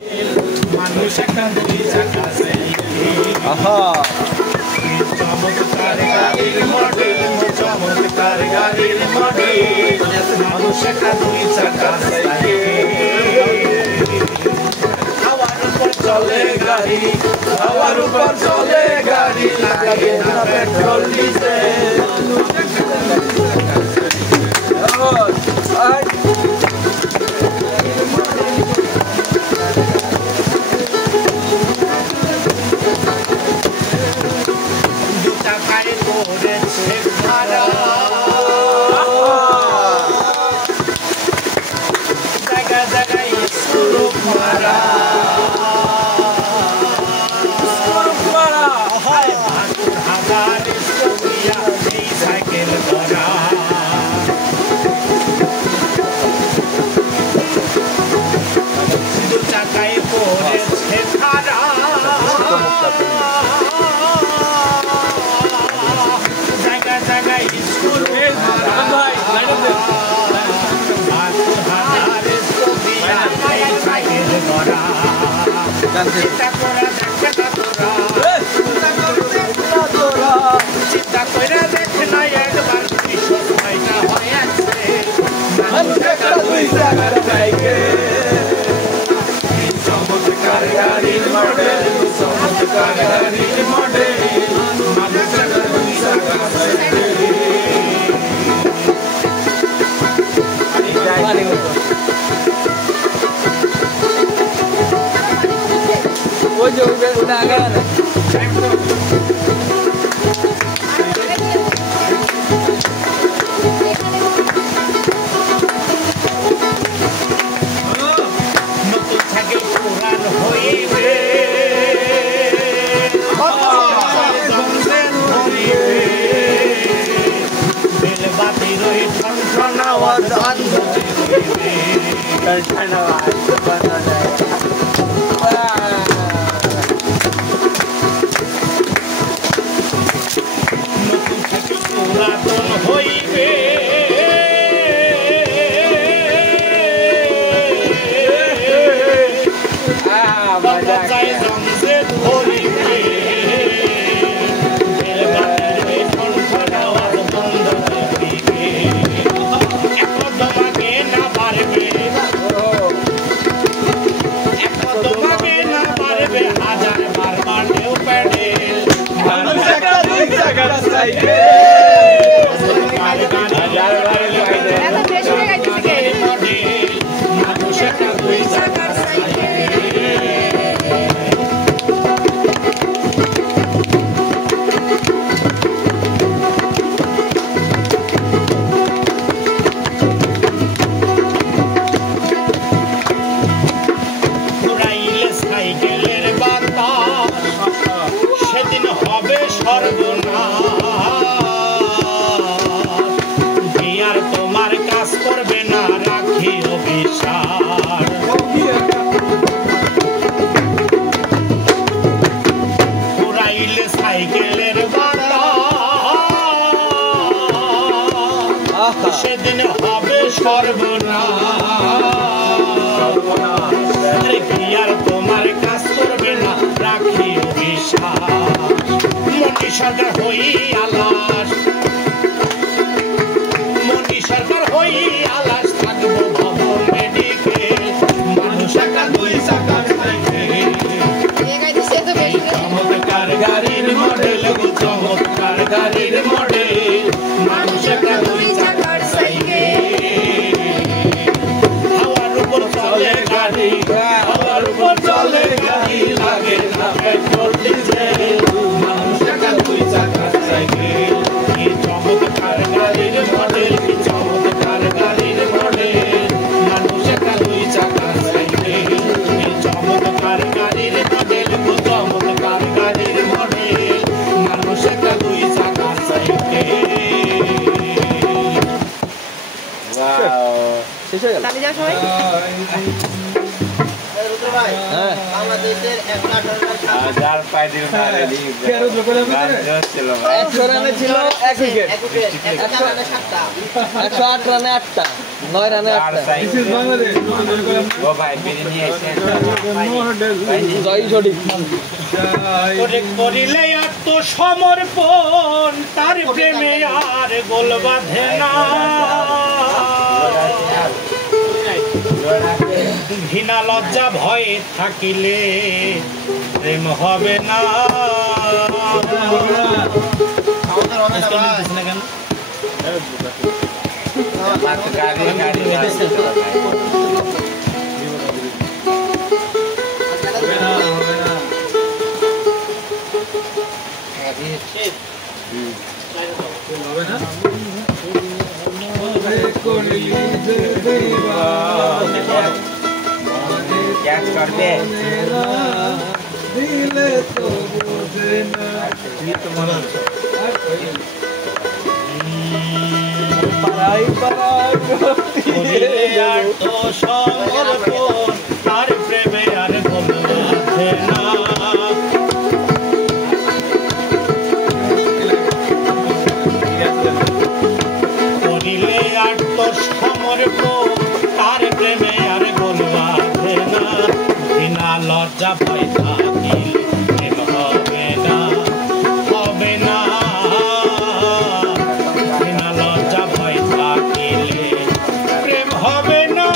মানুষ একটা দুই চাকা সাইকেল আহা চমৎকার গাড়ির মডেল চমৎকার গাড়ির মডেল মানুষ একটা দুই চাকা সাইকেল হাওয়ার উপর চলে গাড়ি হাওয়ার উপর চলে গাড়ি লাগে না পেট্রোল ডিজেল চিন্তা করে দেখে না একবার চমৎকার গাড়ির মডেল চমৎকার গাড়ির মডেল वो जो उड़ा गया ना সেদিন হবে সর্বনাশ কি আর তোমার কাজ করবে না রাখি বিশ্বাস মনি সরকার হই আলাস মনি সরকার হই আলাস থাকবো ভবন মেডিকেল মানুষ একা দুই চাকার সাইকেল চমৎকার গাড়ির মডেল চমৎকার গাড়ির মডেল মানুষ একা দুই চাকার হাওয়ার উপর চলে গাড়ি হাওয়ার উপর চলে গাড়ি লাগে না পেট্রোল ডিজেল মানুষ একা দুই চাকার সাইকেল কি চমৎকার গাড়ির মডেল কি চমৎকার গাড়ির মডেল মানুষ একা দুই চাকার সাইকেল কি চমৎকার গাড়ির মডেল কি চমৎকার গাড়ির মডেল মানুষ একা দুই চাকার সাইকেল শেষ হয়ে গেল। হ্যাঁ যার পায় দিন না রে 100 রানে ছিল 1 উইকেট 108 রানে 8টা 9 রানে 8টা ও ভাই বেরিয়ে নিয়ে এসেছেন জয় সঠিক করিলে আত্মসমর্পণ তার প্রেমে আর গোল বাঁধে না ঘৃণা লজ্জা ভয়ে থাকিলে প্রেম হবে না ক্যাচ করবে আত্মসমর্পণ তার প্রেমে আর গোল বাঁধে না করিলে আত্মসমর্পণ তার প্রেমে আর গোল বাঁধে না বিনা লজ্জা ভয় থাকিলে প্রেম হবে না হবে না বিনা লজ্জা ভয় থাকিলে প্রেম হবে না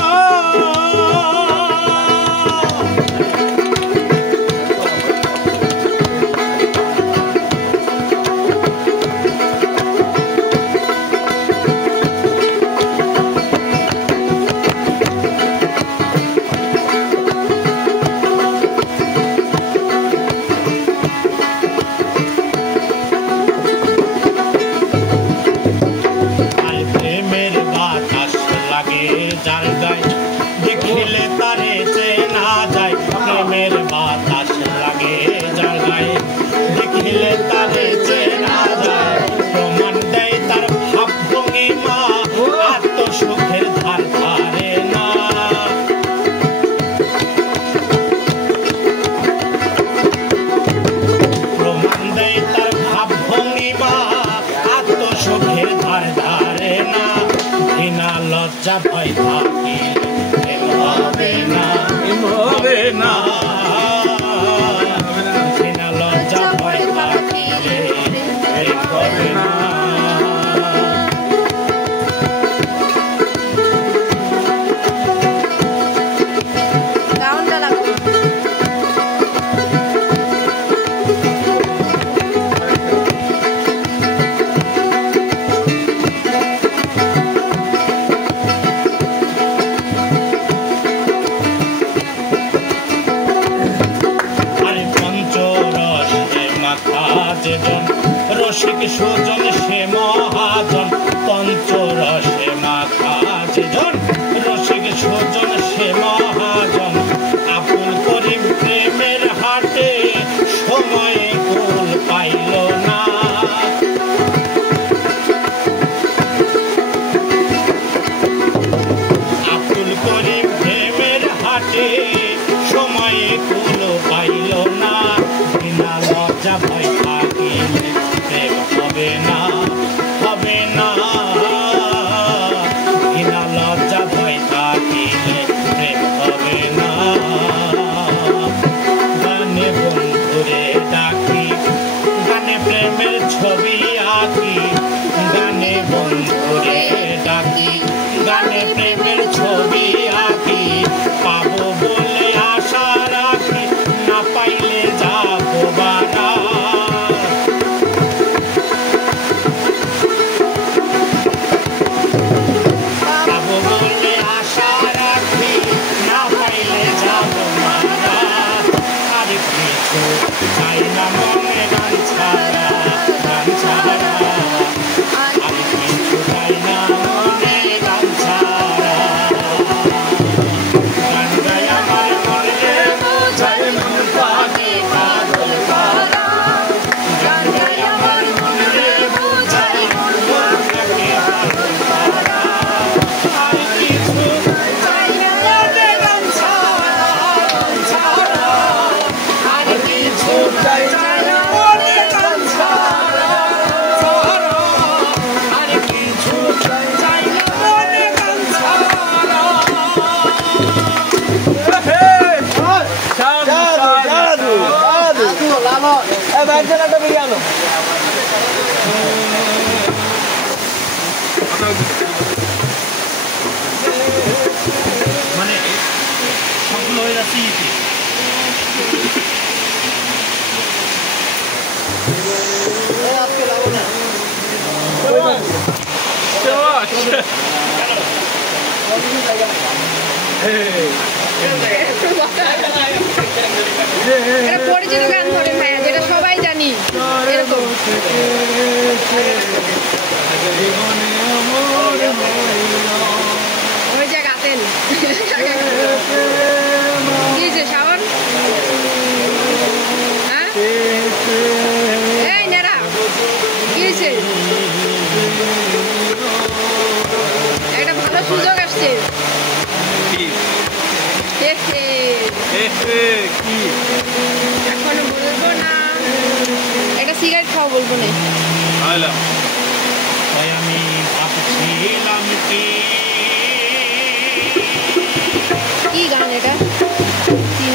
যার গায়ে দেখিলে তারে চেনা যায় প্রেমের বাতাস লাগে যার গায়ে দেখিলে তারে চেনা যায় প্রমাণ দেয় তার ভাব ভঙ্গিমা আত্মসুখের ধার ধারে না প্রমাণ দেয় তার ভাব ভঙ্গিমা আত্মসুখের ধার ধারে না ঘৃণা লজ্জা ভয় থাকিলে প্রেম হবে না হবে না ঘৃণা লজ্জা ভয় থাকিলে প্রেম হবে না রসিক সুজন সে মহাজন পঞ্চরসে মাখা যেজন রসিক সুজন সে মহাজন আপুল করিম প্রেমের হাটে সময়ে কুল পাইল না আপুল করিম প্রেমের হাটে সময়ে কুল পাইল না বিনা লজ্জা ভয় থাকিলে প্রেম হবে না হবে না বিনা লজ্জা ভয় থাকিলে প্রেম হবে না গানে বন্ধুরে ডাকি গানে প্রেমের ছবি আঁকি গানে বন্ধুরে ডাকি গানে প্রেমের ছবি আঁকি পাবো বলে আশা রাখি না পাইলে যাবো বারা চারজন একটা বিড়ি আনো। মানে সবগুলো হয়ে যাচ্ছে ইতি। এটা পরিচিত গান ধরেন ভাইয়া, যেটা সবাই জানি এরকম। ওই যে গাতেন কি যে শাওন, হ্যাঁ এই নেরা কি হয়েছে? একটা ভালো সুযোগ আসছে। এখনো বলবো না, একটা সিগারেট খাওয়া বলবো না। তাই আমি ভাবছিলাম কি গান এটা? কি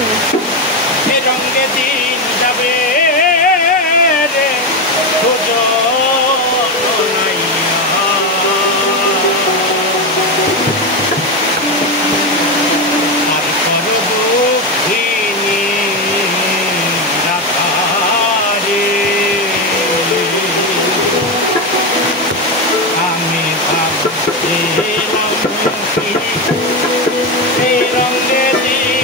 এ রঙে দিন যাবে রে সুজন নাইয়া। আর করব কিনি রাখারে আমি ভাবছিলাম কি এ রঙে দিন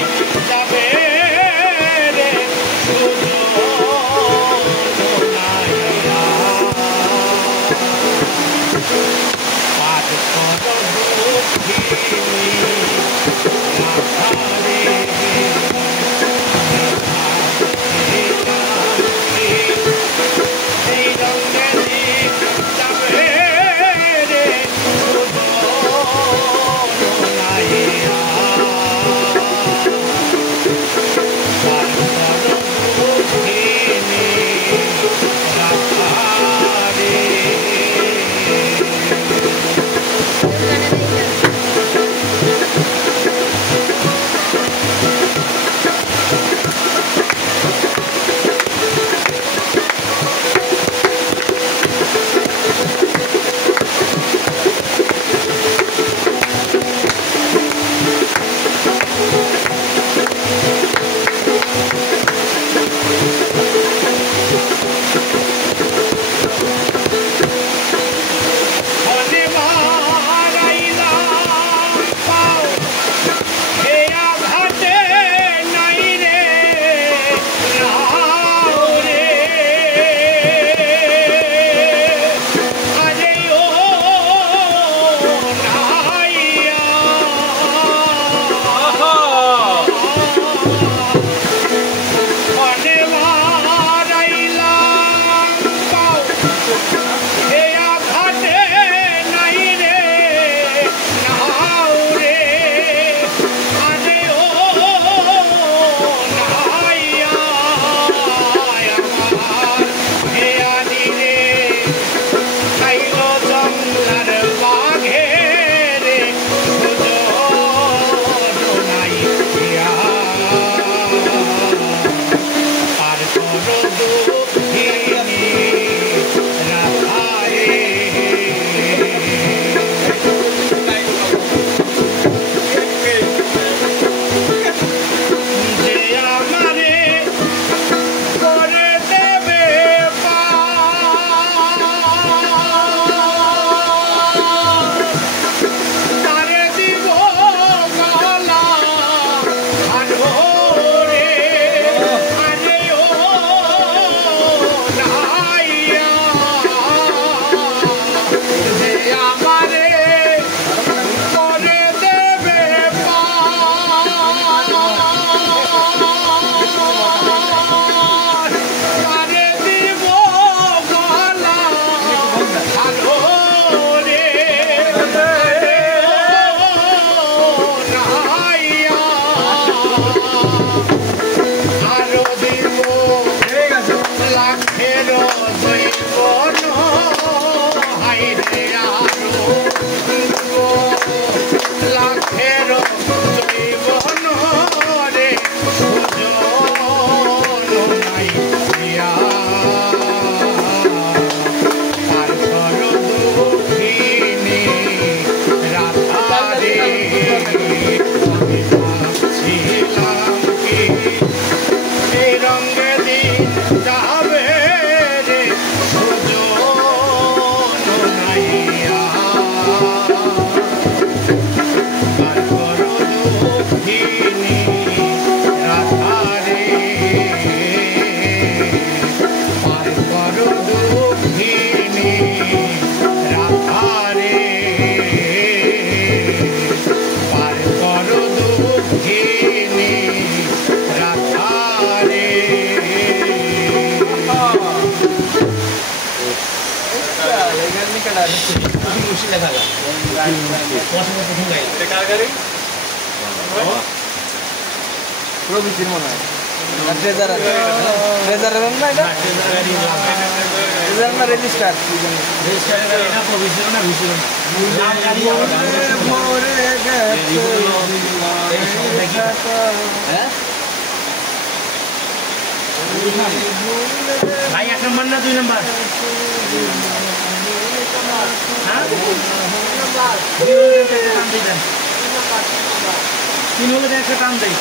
খুশি দেখা যায় পছন্দের প্রথম গাড়ি এটা কার গাড়ি প্রবৃত্তির মনে হয় ট্রেজার না এটা ট্রেজার না রেজিস্টার রেজিস্টারের গাড়ি না প্রবৃত্তির না ভিসির না নাম গাড়ি হ্যাঁ ভাই 1 নম্বর না 2 নম্বর হ্যাঁ 3 হলে একটা টান দেই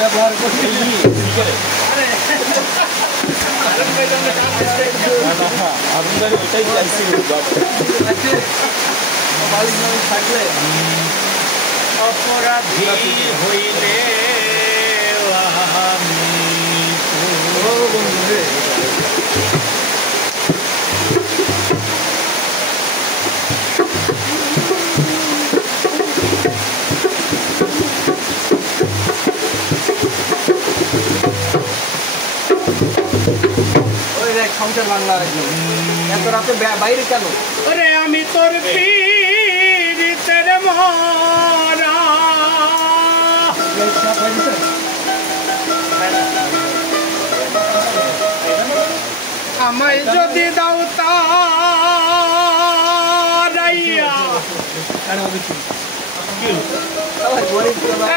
ব্যবহার করছি আপনার ওটাই চাইছি থাকলে অপরাধী হইলে বন্ধু রে সংসার বাংলা এত রাতে বাইরে কেন ওরে আমি তোর পীড়িতের মরা আমায় যদি দাও তারাইয়া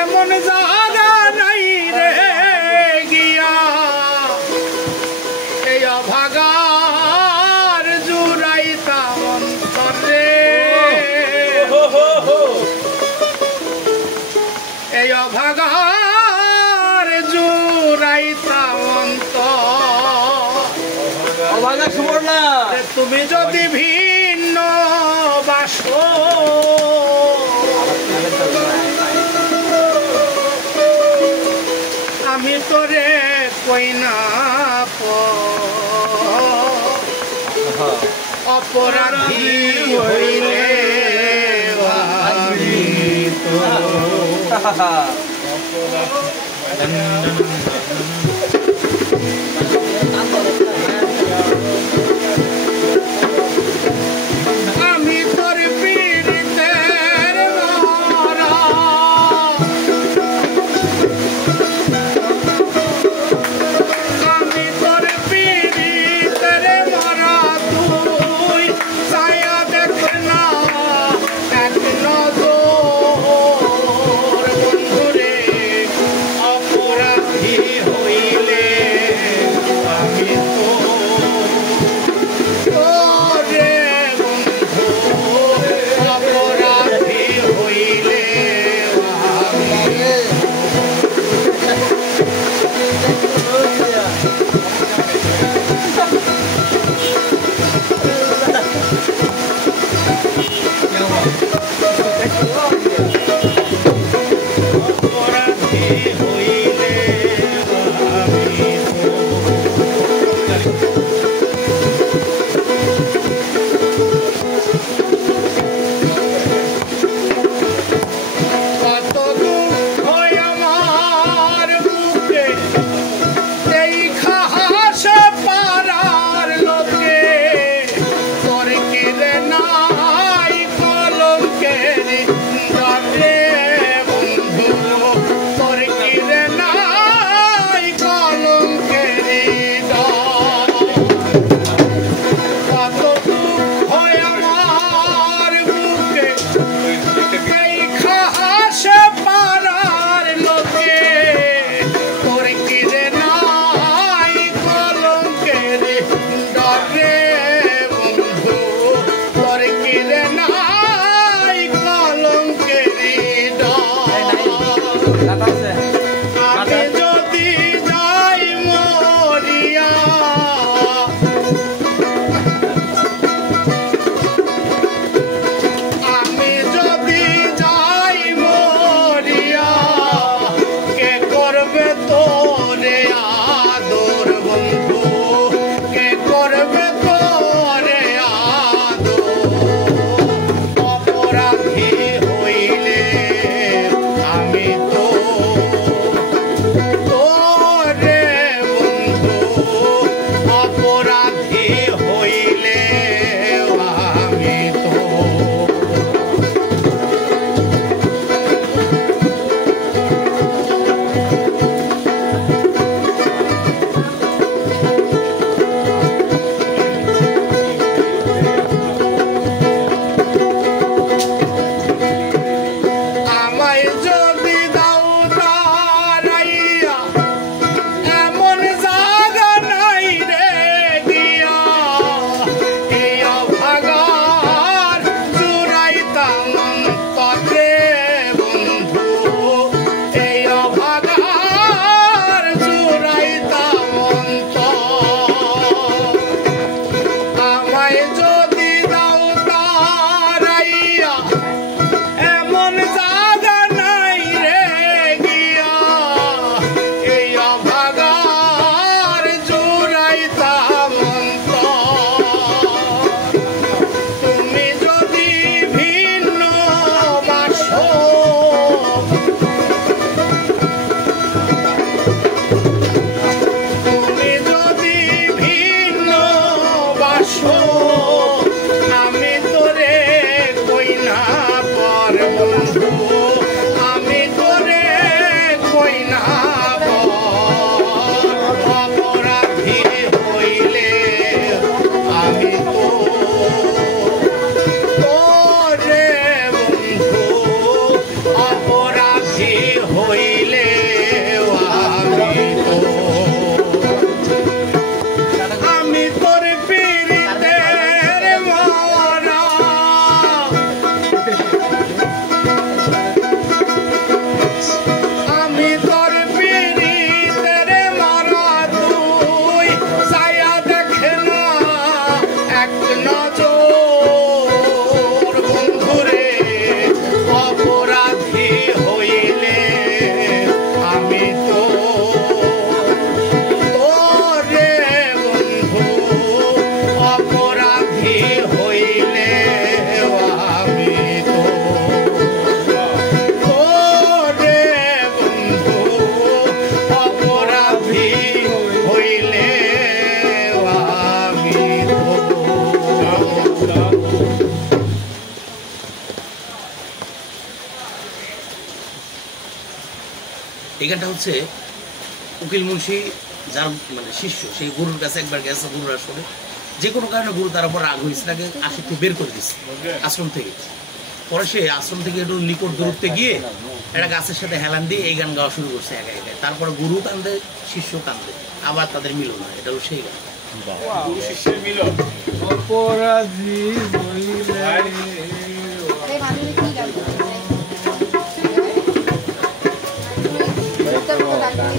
এমন জায়গা নাই রে গিয়া এই অভাগার জুড়াইতা অন্তরে এই অভাগার জুড়াইতা অন্তর অভাগা সুবর্ণা তুমি যদি ভিন্ন বাসো আমি তোরে কইনা অপরাধী হইলে আমি আমি তোর পীড়িতের মরা আমি তোর পীড়িতের মরা তুই ছায়া দেখ না এক নজর বন্ধুরে অপরাধী এই গানটা হচ্ছে উকিল মুন্সি যার মানে শিষ্য, সেই গুরুর কাছে একবার গেছে গুরুর আসলে, যে কোনো কারণে গুরু তার উপর রাগ হয়েছে, তাকে আশিককে বের করে দিচ্ছে আশ্রম থেকে। পরে সে আশ্রম থেকে একটু নিকট দূরত্বে গিয়ে একটা গাছের সাথে হেলান দিয়ে এই গান গাওয়া শুরু করছে একা একা। তারপরে গুরু কান্দে, শিষ্য কান্দে, আবার তাদের মিলন হয়। এটা হলো সেই গান। গুরু শিষ্যের মিলন। অপরাধী বলিলে এই মানুষের কি গান তোর মতো ডাক্তার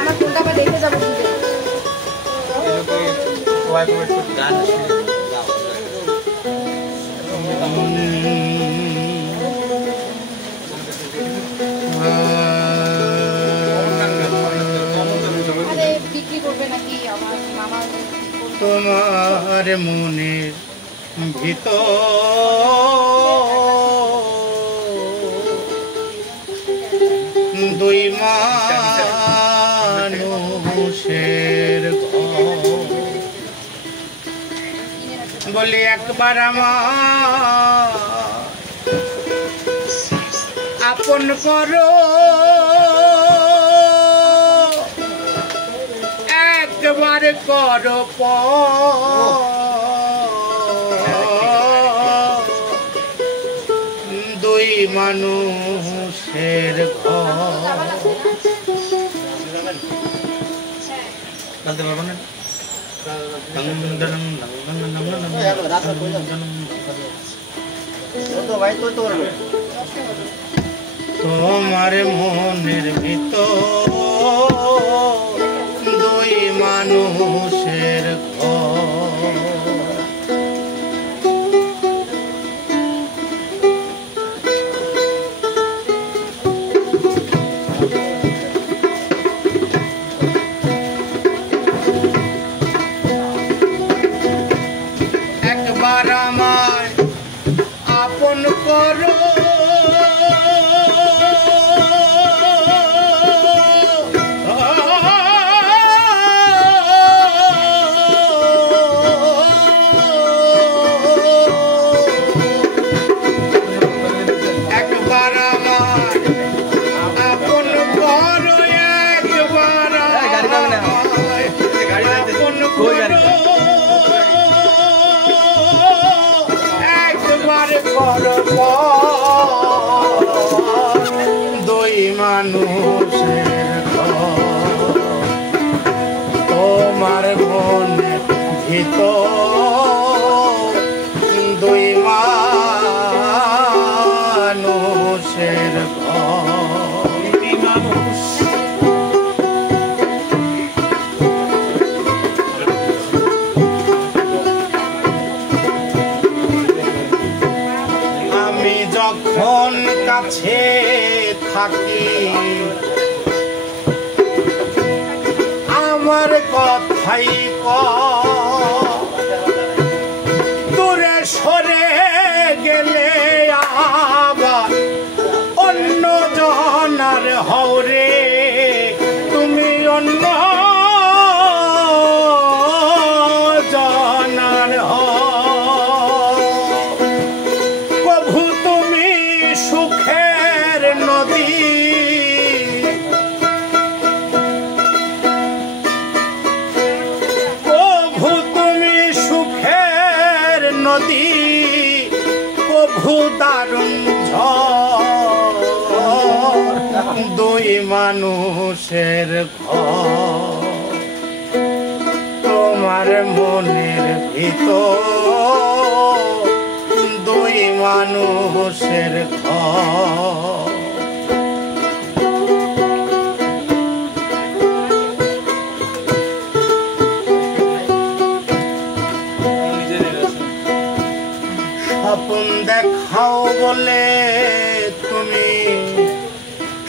আমার কোনটা আবার দেখে যাবো গান শুনে গাও। আরে বিক্রি করবে নাকি আমার মামা তোমার মনের ভিতর দুই মানুষের ঘর, বলি একবার আমার আপন করো, একবার করো দুই মানুষের ঘর। গাইতে পারবো না? তোমার মনের ভিতর দুই মানুষের ঘর, একবার আমায় আপন করো, একবার আমায় আপন করো, একবার আমায় আপন করো, একবার করো দুই মানুষের ঘর। তোমার মনের ভিতর দুই মানুষের ঘর, দুই মানুষ। আমি যখন কাছে থাকি আমার কথাই দূরে সরে গেলে আবার অন্য জনার হরে, তুমি অন্য জনার প্রভু তুমি সুখের নদী, প্রভু তুমি সুখের নদী, প্রভু দারুণ ঝড় দুই মানুষের ঘর। তোমার মনের ভিতর দুই মানুষের ঘর, স্বপ্ন দেখাও বলে তুমি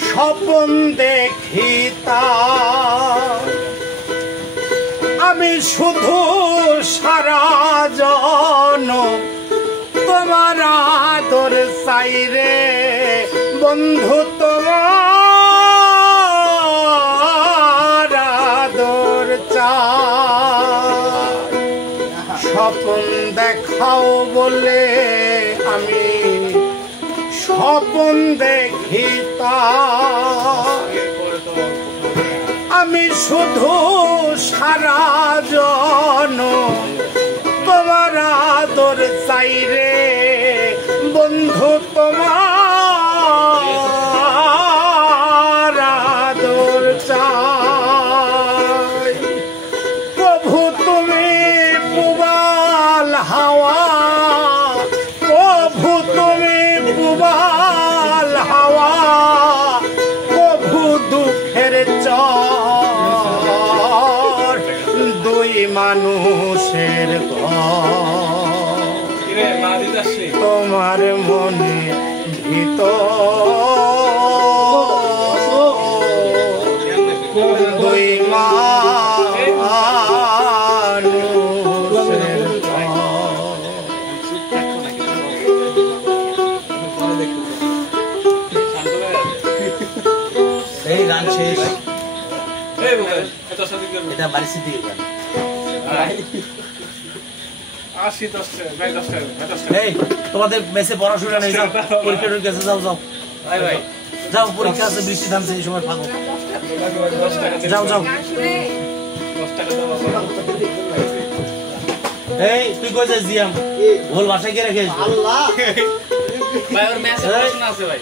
স্বপ্ন দেখি তা, আমি শুধু সারা জন তোমার আদর চাই রে বন্ধু, তোমার আদর চাই। স্বপ্ন দেখ দেখাও বলে আমি স্বপন দেখি আমি শুধু সারা জন তোমার আদর চাই রে বন্ধু তোমার আদর চাই প্রভু তুমি পুবাল হাওয়া প্রভু তুমি পুবাল হাওয়া প্রভু দুঃখের চর দুই মানুষের ঘর তোমার মনে ভিতর দুই মানুষের এই গান শেষ এটা বাড়িতে দিয়ে গান এই তোমাদের মেসে পড়াশোনা নেই যাও পরীক্ষা টরীক্ষা যাও যাও যাও পরীক্ষা আছে বৃষ্টি থামছে এই সময় ফাঁকো যাও যাও এই তুই কই যাস জিয়াম ভুল বাসায় গিয়ে রেখে ভাই ওর মেসে পড়াশোনা আছে ভাই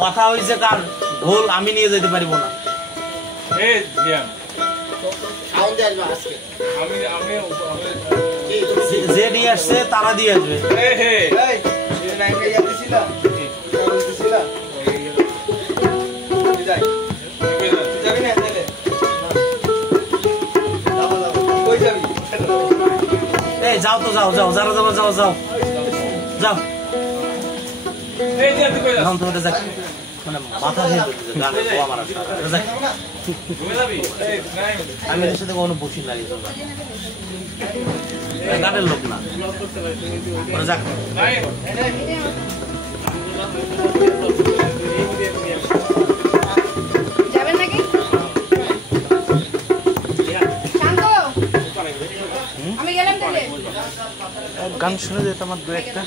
কথা হইছে কার ঢোল আমি নিয়ে যেতে পারিব না এই জিয়াম খাওন দিয়ে আসবে আজকে আমি যে নিয়ে আসছে তারা দিয়ে আসবে এই হে এই এই নাইকে ইয়া দিছিলা দিছিলা তুই যাই তুই যাবি না তাহলে কই যাবি এই যাও তো যাও যাও যারা যাও যাও যাও যাও এই যে তুই কই যাস নাম তো ওটা যাক মানে মাথা খেয়ে ধরছে গানে গোয়া মারা যাক ঘুরে যাবি এই নাই আমি এর সাথে কোনো বসি লাগে গানের লোক না ওরা যাক নাই যাবেন নাকি শান্ত আমি গেলাম তাহলে গান শুনে যেত আমার দু একটা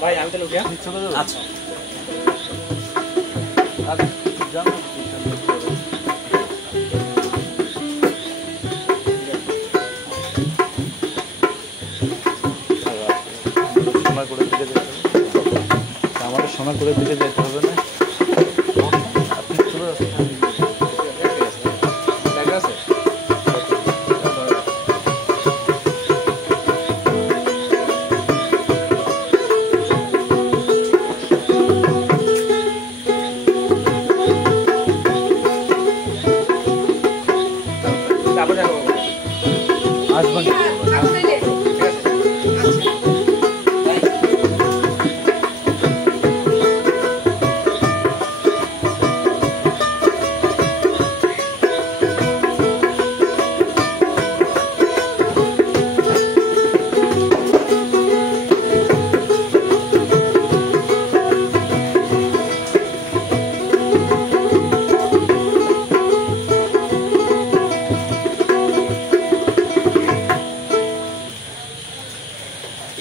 ভাই আমি তো লোকিয়া আচ্ছা আমাদের সোনাপুরের দিকে যেতে হবে না আপনি দেখা আছে তারপর দেখো আসবেন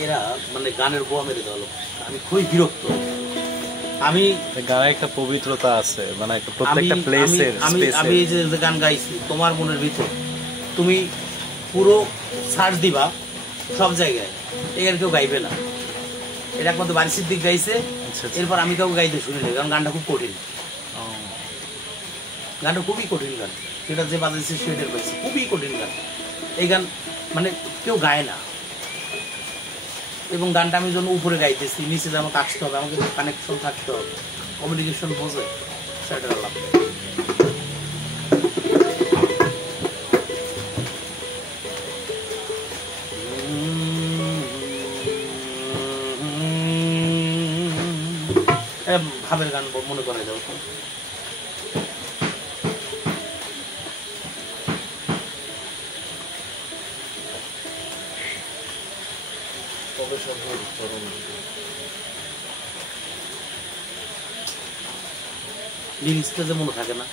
এরা মানে গানের গোয়া মেরে দেওয়া লোক আমি খুবই বিরক্ত আমি গানে একটা পবিত্রতা আছে মানে প্রত্যেকটা আমি- প্লেসের আমি আমি এই যে গান গাইছি তোমার মনের ভিতর তুমি পুরো সার্চ দিবা সব জায়গায় এখানে কেউ গাইবে না এটা একমাত্র বাড়ি সিদ্দিক গাইছে আচ্ছা। এরপর আমি কাউকে গাইতে শুনিনি কারণ গানটা খুব কঠিন গানটা খুবই কঠিন গান সেটা যে বাজাইছে সেটার পাইছে খুবই কঠিন গান এই গান মানে কেউ গায় না এবং গানটা আমি যখন উপরে গাইতেছি নিচে যে আমাকে আসতে হবে আমাকে কানেকশন থাকতে হবে কমিউনিকেশন বোঝে সেটা লাভ ভাবের গান মনে করে যাও তো লিরিক্সটা যে মনে থাকে না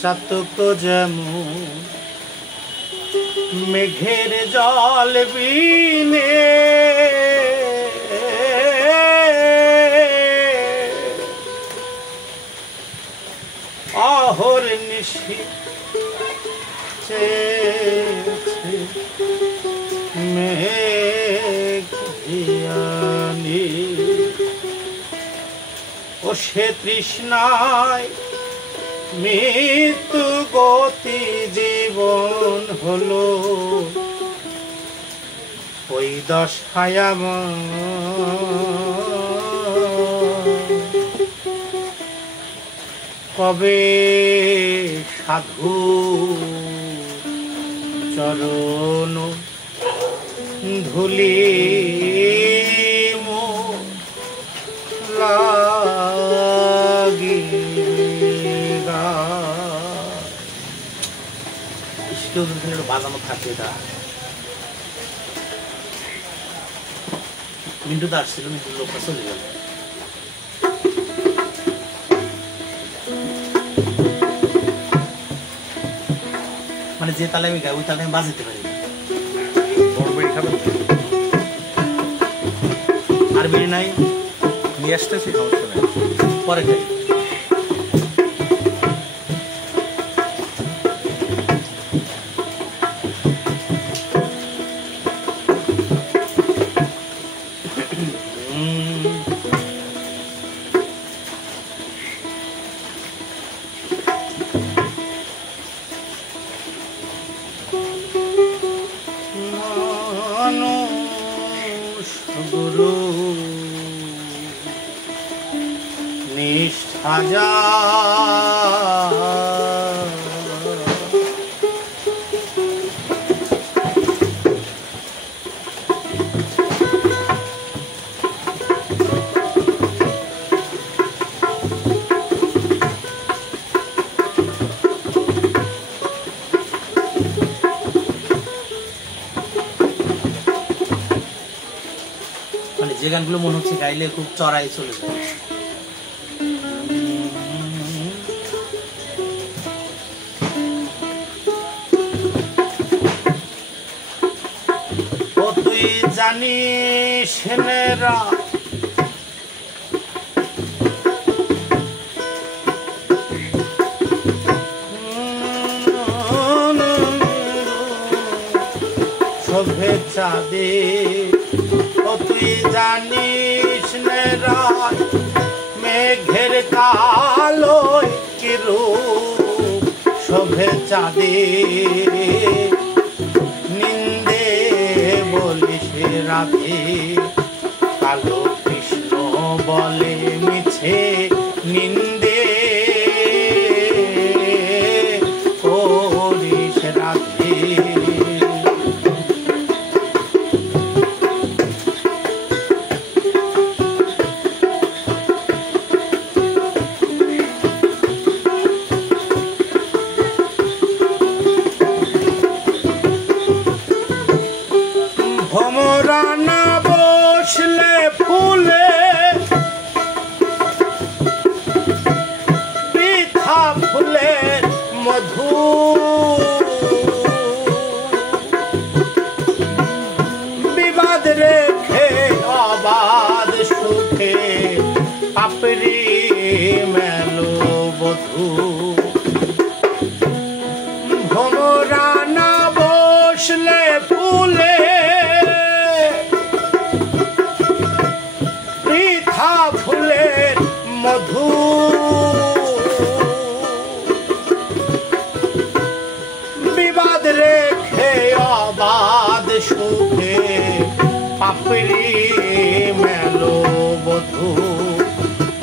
চাতক যেমন মেঘের জল বিনে অহর নিশি চেয়েছে মেঘিয়ানি ও সে তৃষ্ণায় মৃত্যু গতি জীবন হলো ওই দশায় কবে সাধু চরণ ধুলি বাজানো থাকে তা মিন্টু তো আসছিল, মিন্টু লোকটা চলে গেল। মানে যে তালে আমি গাই ওই তালে আমি বাজাতে পারি না। বড় বেড়ি খাবেন? আর বেড়ি নাই, নিয়ে আসতেছি, সমস্যা নেই। পরে খাই। গুরু নিষ্ঠা যা যে গানগুলো মনে হচ্ছে গাইলে খুব চড়াই চলে যায়। ও তুই জানিস সেনেরা শুভেচ্ছা দে। ও তুই জানিস নে রাত মেঘের কালো কিরু শুভেচ্ছা দে। নিন্দে বলিস রাধে কালো কৃষ্ণ বলে মিছে নিন্দে করিস রাধে। ভমরা না বসলে ফুলে বৃথা ফুলের মধু বিবাদ রেখে অবাধ সুখে পাপড়ি মেলো বধু। ভমরা না বসলে ফুলে বৃথা ফুলের মধু বিবাদ রেখে অবাধ সুখে পাপড়ি মেলো বধু।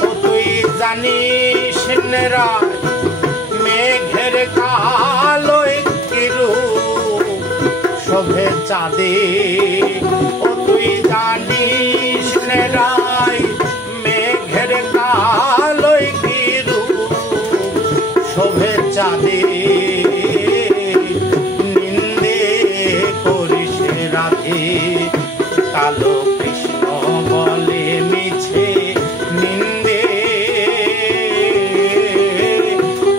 ও তুই জানিস নেরা মেঘের কালো কিরু শুভেচ্ছা দে। ও তুই জানিস নেরাই মেঘের কালো কিরু শুভেচ্ছা দে। নিন্দে করিস রাধে কালো কৃষ্ণ বলে মিছে নিন্দে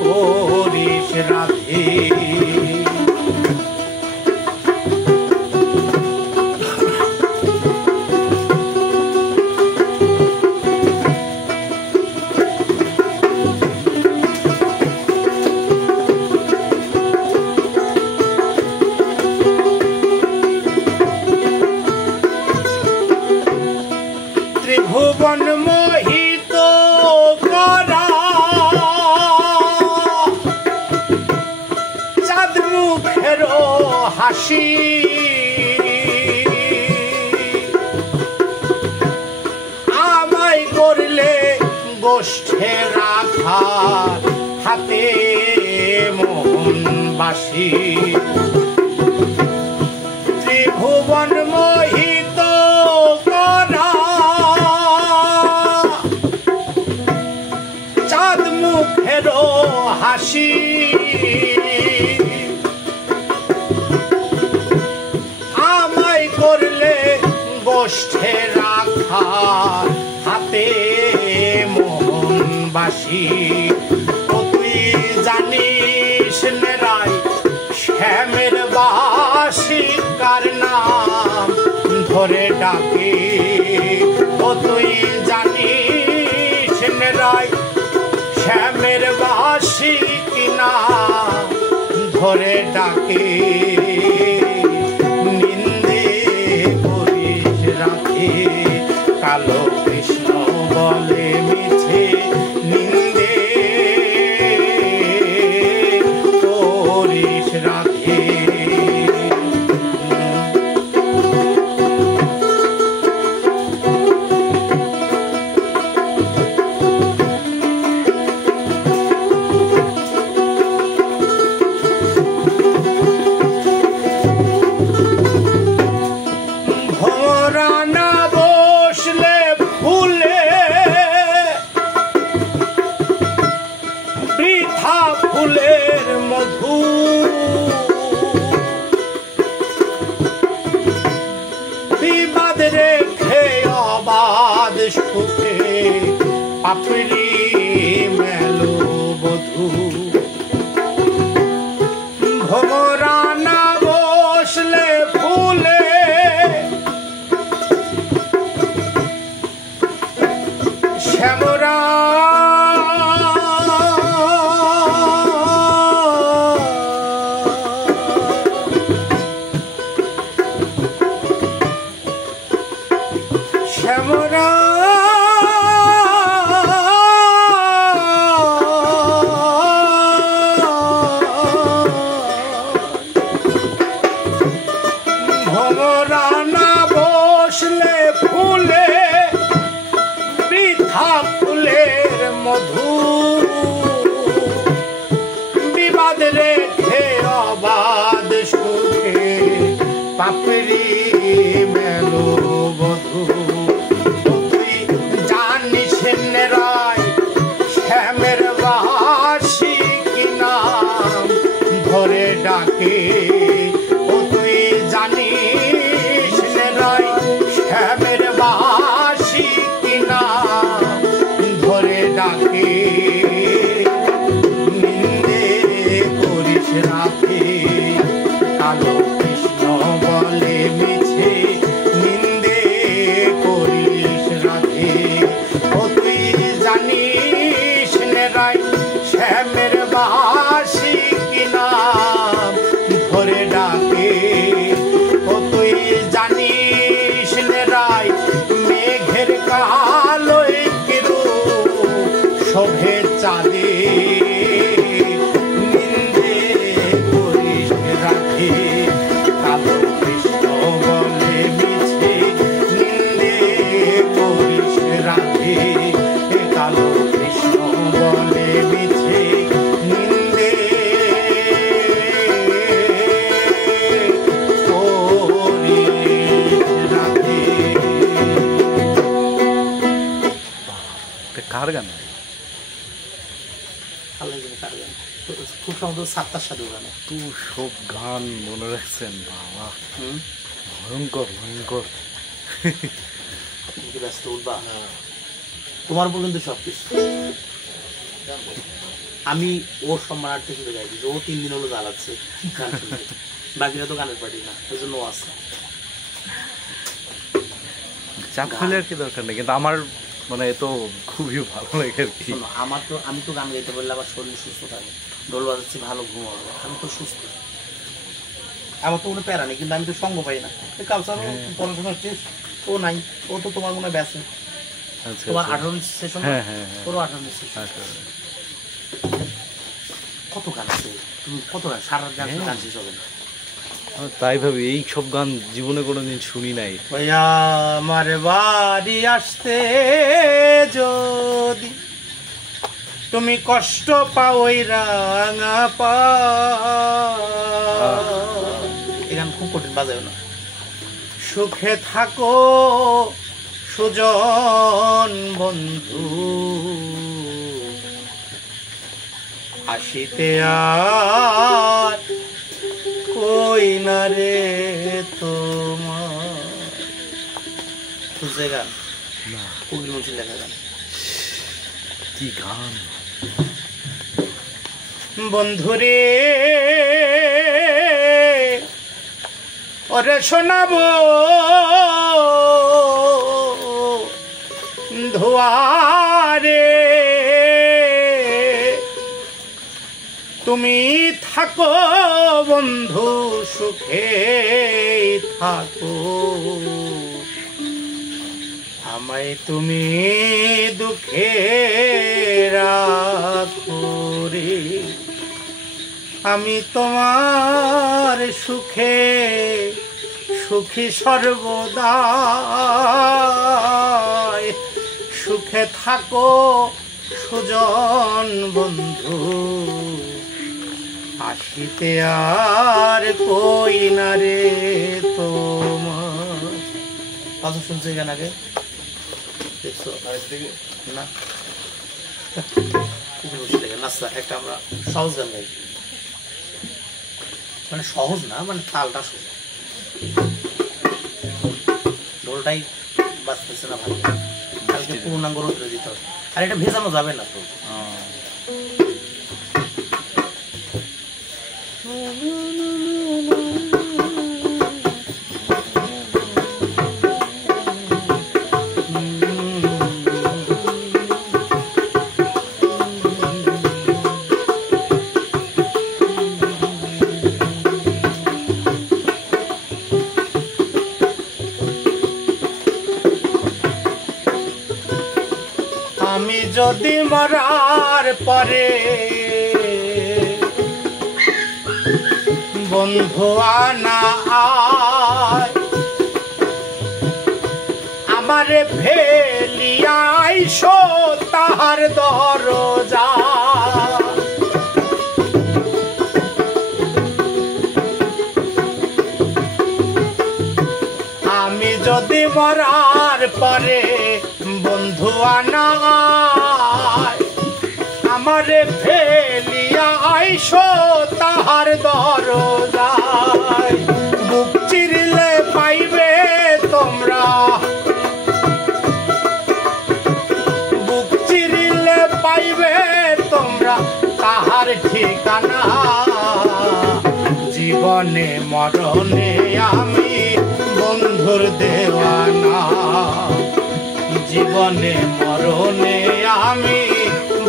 করিস বাসি আমায় করলে গোষ্ঠে রাখা হাতে মোহনবাসী ত্রিভুবন মোহিত করা চাঁদ মুখের হাসি আমায় করলে গোষ্ঠে রাখা হাতে মোহনবাসী ও তুই জানিস নেরাই শ্যামের বাসি কার নাম ধরে ডাকে ও তুই জানিস নেরাই শ্যামের বাসি কিনা ধরে ডাকে নিন্দে করিস রাখে কালো কৃষ্ণ বলে মিছে নিন্দে করিস রাখে ভোরানা বসলে ফুলে বৃথা ফুলের মধু বিবাদ রেখে অবাধ সুখে পাপড়ি মেলো বধূ ভোরানা বসলে ফুলে শ্যামরা শ্যামরা ভোরানা বসলে ফুলে বৃথা ফুলের মধু বিবাদ রেখে অবাধ সুখে পাপড়ি মেলো বধু তুই জানিস নেরাই শ্যামের বাসি কি নাম ধরে ডাকে ও তুই জানিস নেরাই শ্যামের বাসি কি নাম ধরে ডাকে নিন্দে করিস রাখে কালো কৃষ্ণ বলে মিছে নিন্দে করিস রাখে ও তুই জানিস নেরাই শ্যামের বাসি কি নাম ধরে ডাকে ও তুই জানিস নেরাই মেঘের কালোয় কিরু শোভে চাঁদে নিন্দে করিস রাখে কালো কৃষ্ণ বলে মিছে নিন্দে করিস রাখে কালো কৃষ্ণ বলে মিছে নিন্দে করিস রাখে কার গান? খুব সম্ভবত সাতটার সাথে গানে তো সব গান মনে রাখছেন বাবা, ভয়ঙ্কর ভয়ঙ্কর। ব্যস্ত উঠবা তোমার উপর কিন্তু সবকিছু আমি ওর সম্মানার্থে শুধু গাই দিচ্ছি। ও 3 দিন হলো জ্বালাচ্ছে গান শুনতে, বাকিরা তো গানের পার্টি না, ওই জন্য আছে চাপ ফেলে আর কি দরকার নেই, কিন্তু আমার মানে তো খুবই ভালো লাগে আর কি। আমার তো আমি তো গান গাইতে বললে আবার শরীর সুস্থ থাকে, ডোল বাজাচ্ছি ভালো ঘুম হবে, আমি তো সুস্থ, আমার তো কোনো প্যারা নেই, কিন্তু আমি তো সঙ্গ পাই না। কালচার পড়াশোনা শেষ, ও নাই, ও তো তোমার মনে হয় ব্যাসে তোমার 18 সেশন, পুরো 18 সেশন। কত গান আছে, তুমি কত গান সারা গান গান শেষ হবে না। তাই ভাবি এই সব গান জীবনে কোনোদিন শুনি নাই। ভাইয়া আমার বাড়ি আসতে যদি তুমি কষ্ট পাও ওই রাঙা পা, এই গান খুব কঠিন, বাজায় না। সুখে থাকো সুজন বন্ধু, আসিতে আর কই না রে তোমার। খুঁজে গান না উকিল মুন্সির লেখা গান। কি গান বন্ধুরে ওরে শোনাবো ধোয়ারে, তুমি থাকো বন্ধু সুখে থাকো, আমায় তুমি দুঃখে রাখো রে, আমি তোমার সুখে সুখী সর্বদা, সুখে থাকো সুজন বন্ধু, আসিতে আর কই না রে তোমার। কথা শুনছো এই গান আগে? দেখছো না? উকিল মুন্সির লেখা নাস্তা একটা আমরা সহজ গান গাই, মানে সহজ না, মানে তালটা সোজা, ঢোলটাই বাজতেছে না ভালো, কালকে পূর্ণাঙ্গ রোদ্রে দিতে হবে, আর এটা ভেজানো যাবে না তো। আমি যদি মরার পরে বন্ধু আনা আয়, আমারে ফেলিয়াইছো তাহার দরজা, আমি যদি মরার পরে বন্ধু আনা আয়, আমারে ফেলিয়া আইসো তাহার দরজায়, বুক চিরিলে পাইবে তোমরা, বুক চিরিলে পাইবে তোমরা তাহার ঠিকানা, জীবনে মরণে আমি বন্ধুর দেওয়ানা, জীবনে মরণে আমি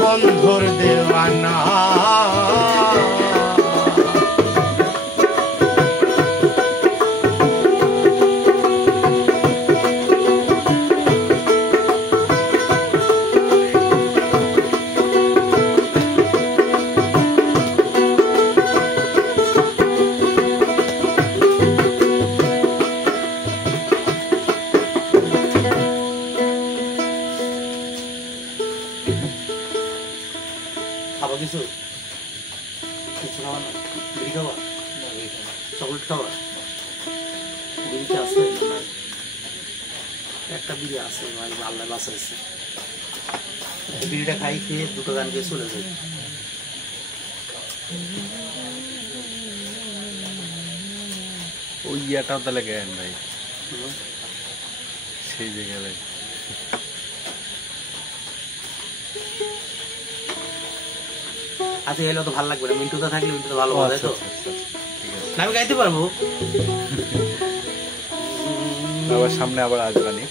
বন্ধুর দেওয়ানা। খাবা কিছু কিছু খাবা না? বিড়ি খাবা? চকলেট খাবা? বিড়িতে আছে না? একটা বিড়ি আছে, আল্লাহ বাঁচাইছে। বিড়িটা খাই খেয়ে দুটো গান গিয়ে চলে যাই। ওই ইয়াটাও তাহলে গেন ভাই সেই জায়গায়। আচ্ছা এলে তো ভালো লাগবে না, মিন্টুটা থাকলে মিন্টুটা ভালো বাজায় তো। না আমি গাইতে পারবো, আবার সামনে আবার আসবানি।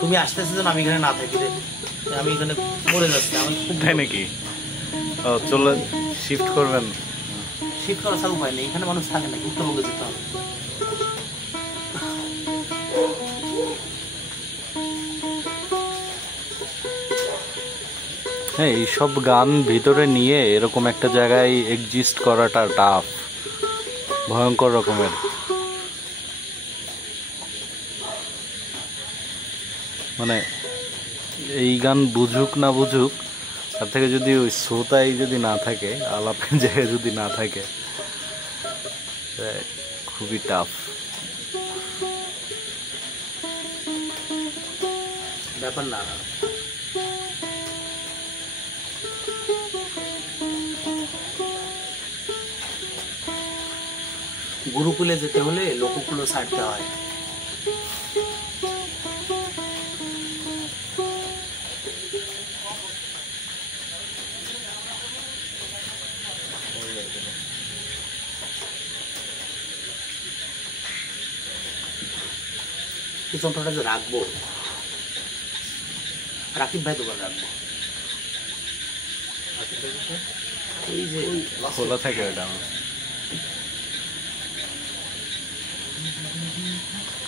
তুমি আসতেছে যেন আমি এখানে না থাকি রে, আমি এখানে মরে যাচ্ছি। আমি খুব তাই নাকি? ও চলে শিফট করবেন? শিফট করা ছাড়া উপায় নেই, এখানে মানুষ থাকে না, উত্তরবঙ্গে যেতে হবে। হ্যাঁ এইসব গান ভিতরে নিয়ে এরকম একটা জায়গায় এক্সিস্ট করাটা টাফ। ভয়ঙ্কর রকমের। মানে এই গান বুঝুক না বুঝুক, তার থেকে যদি ওই শ্রোতাই যদি না থাকে, আলাপের জায়গায় যদি না থাকে, খুবই টাফ ব্যাপার না। গুরুকুলে যেতে হলে লোককুলো ছাড়তে হয়। এই যন্ত্রটা যে রাখবো, রাকিব ভাই দোকান রাখবো, ওই যে খোলা থাকে ওটা।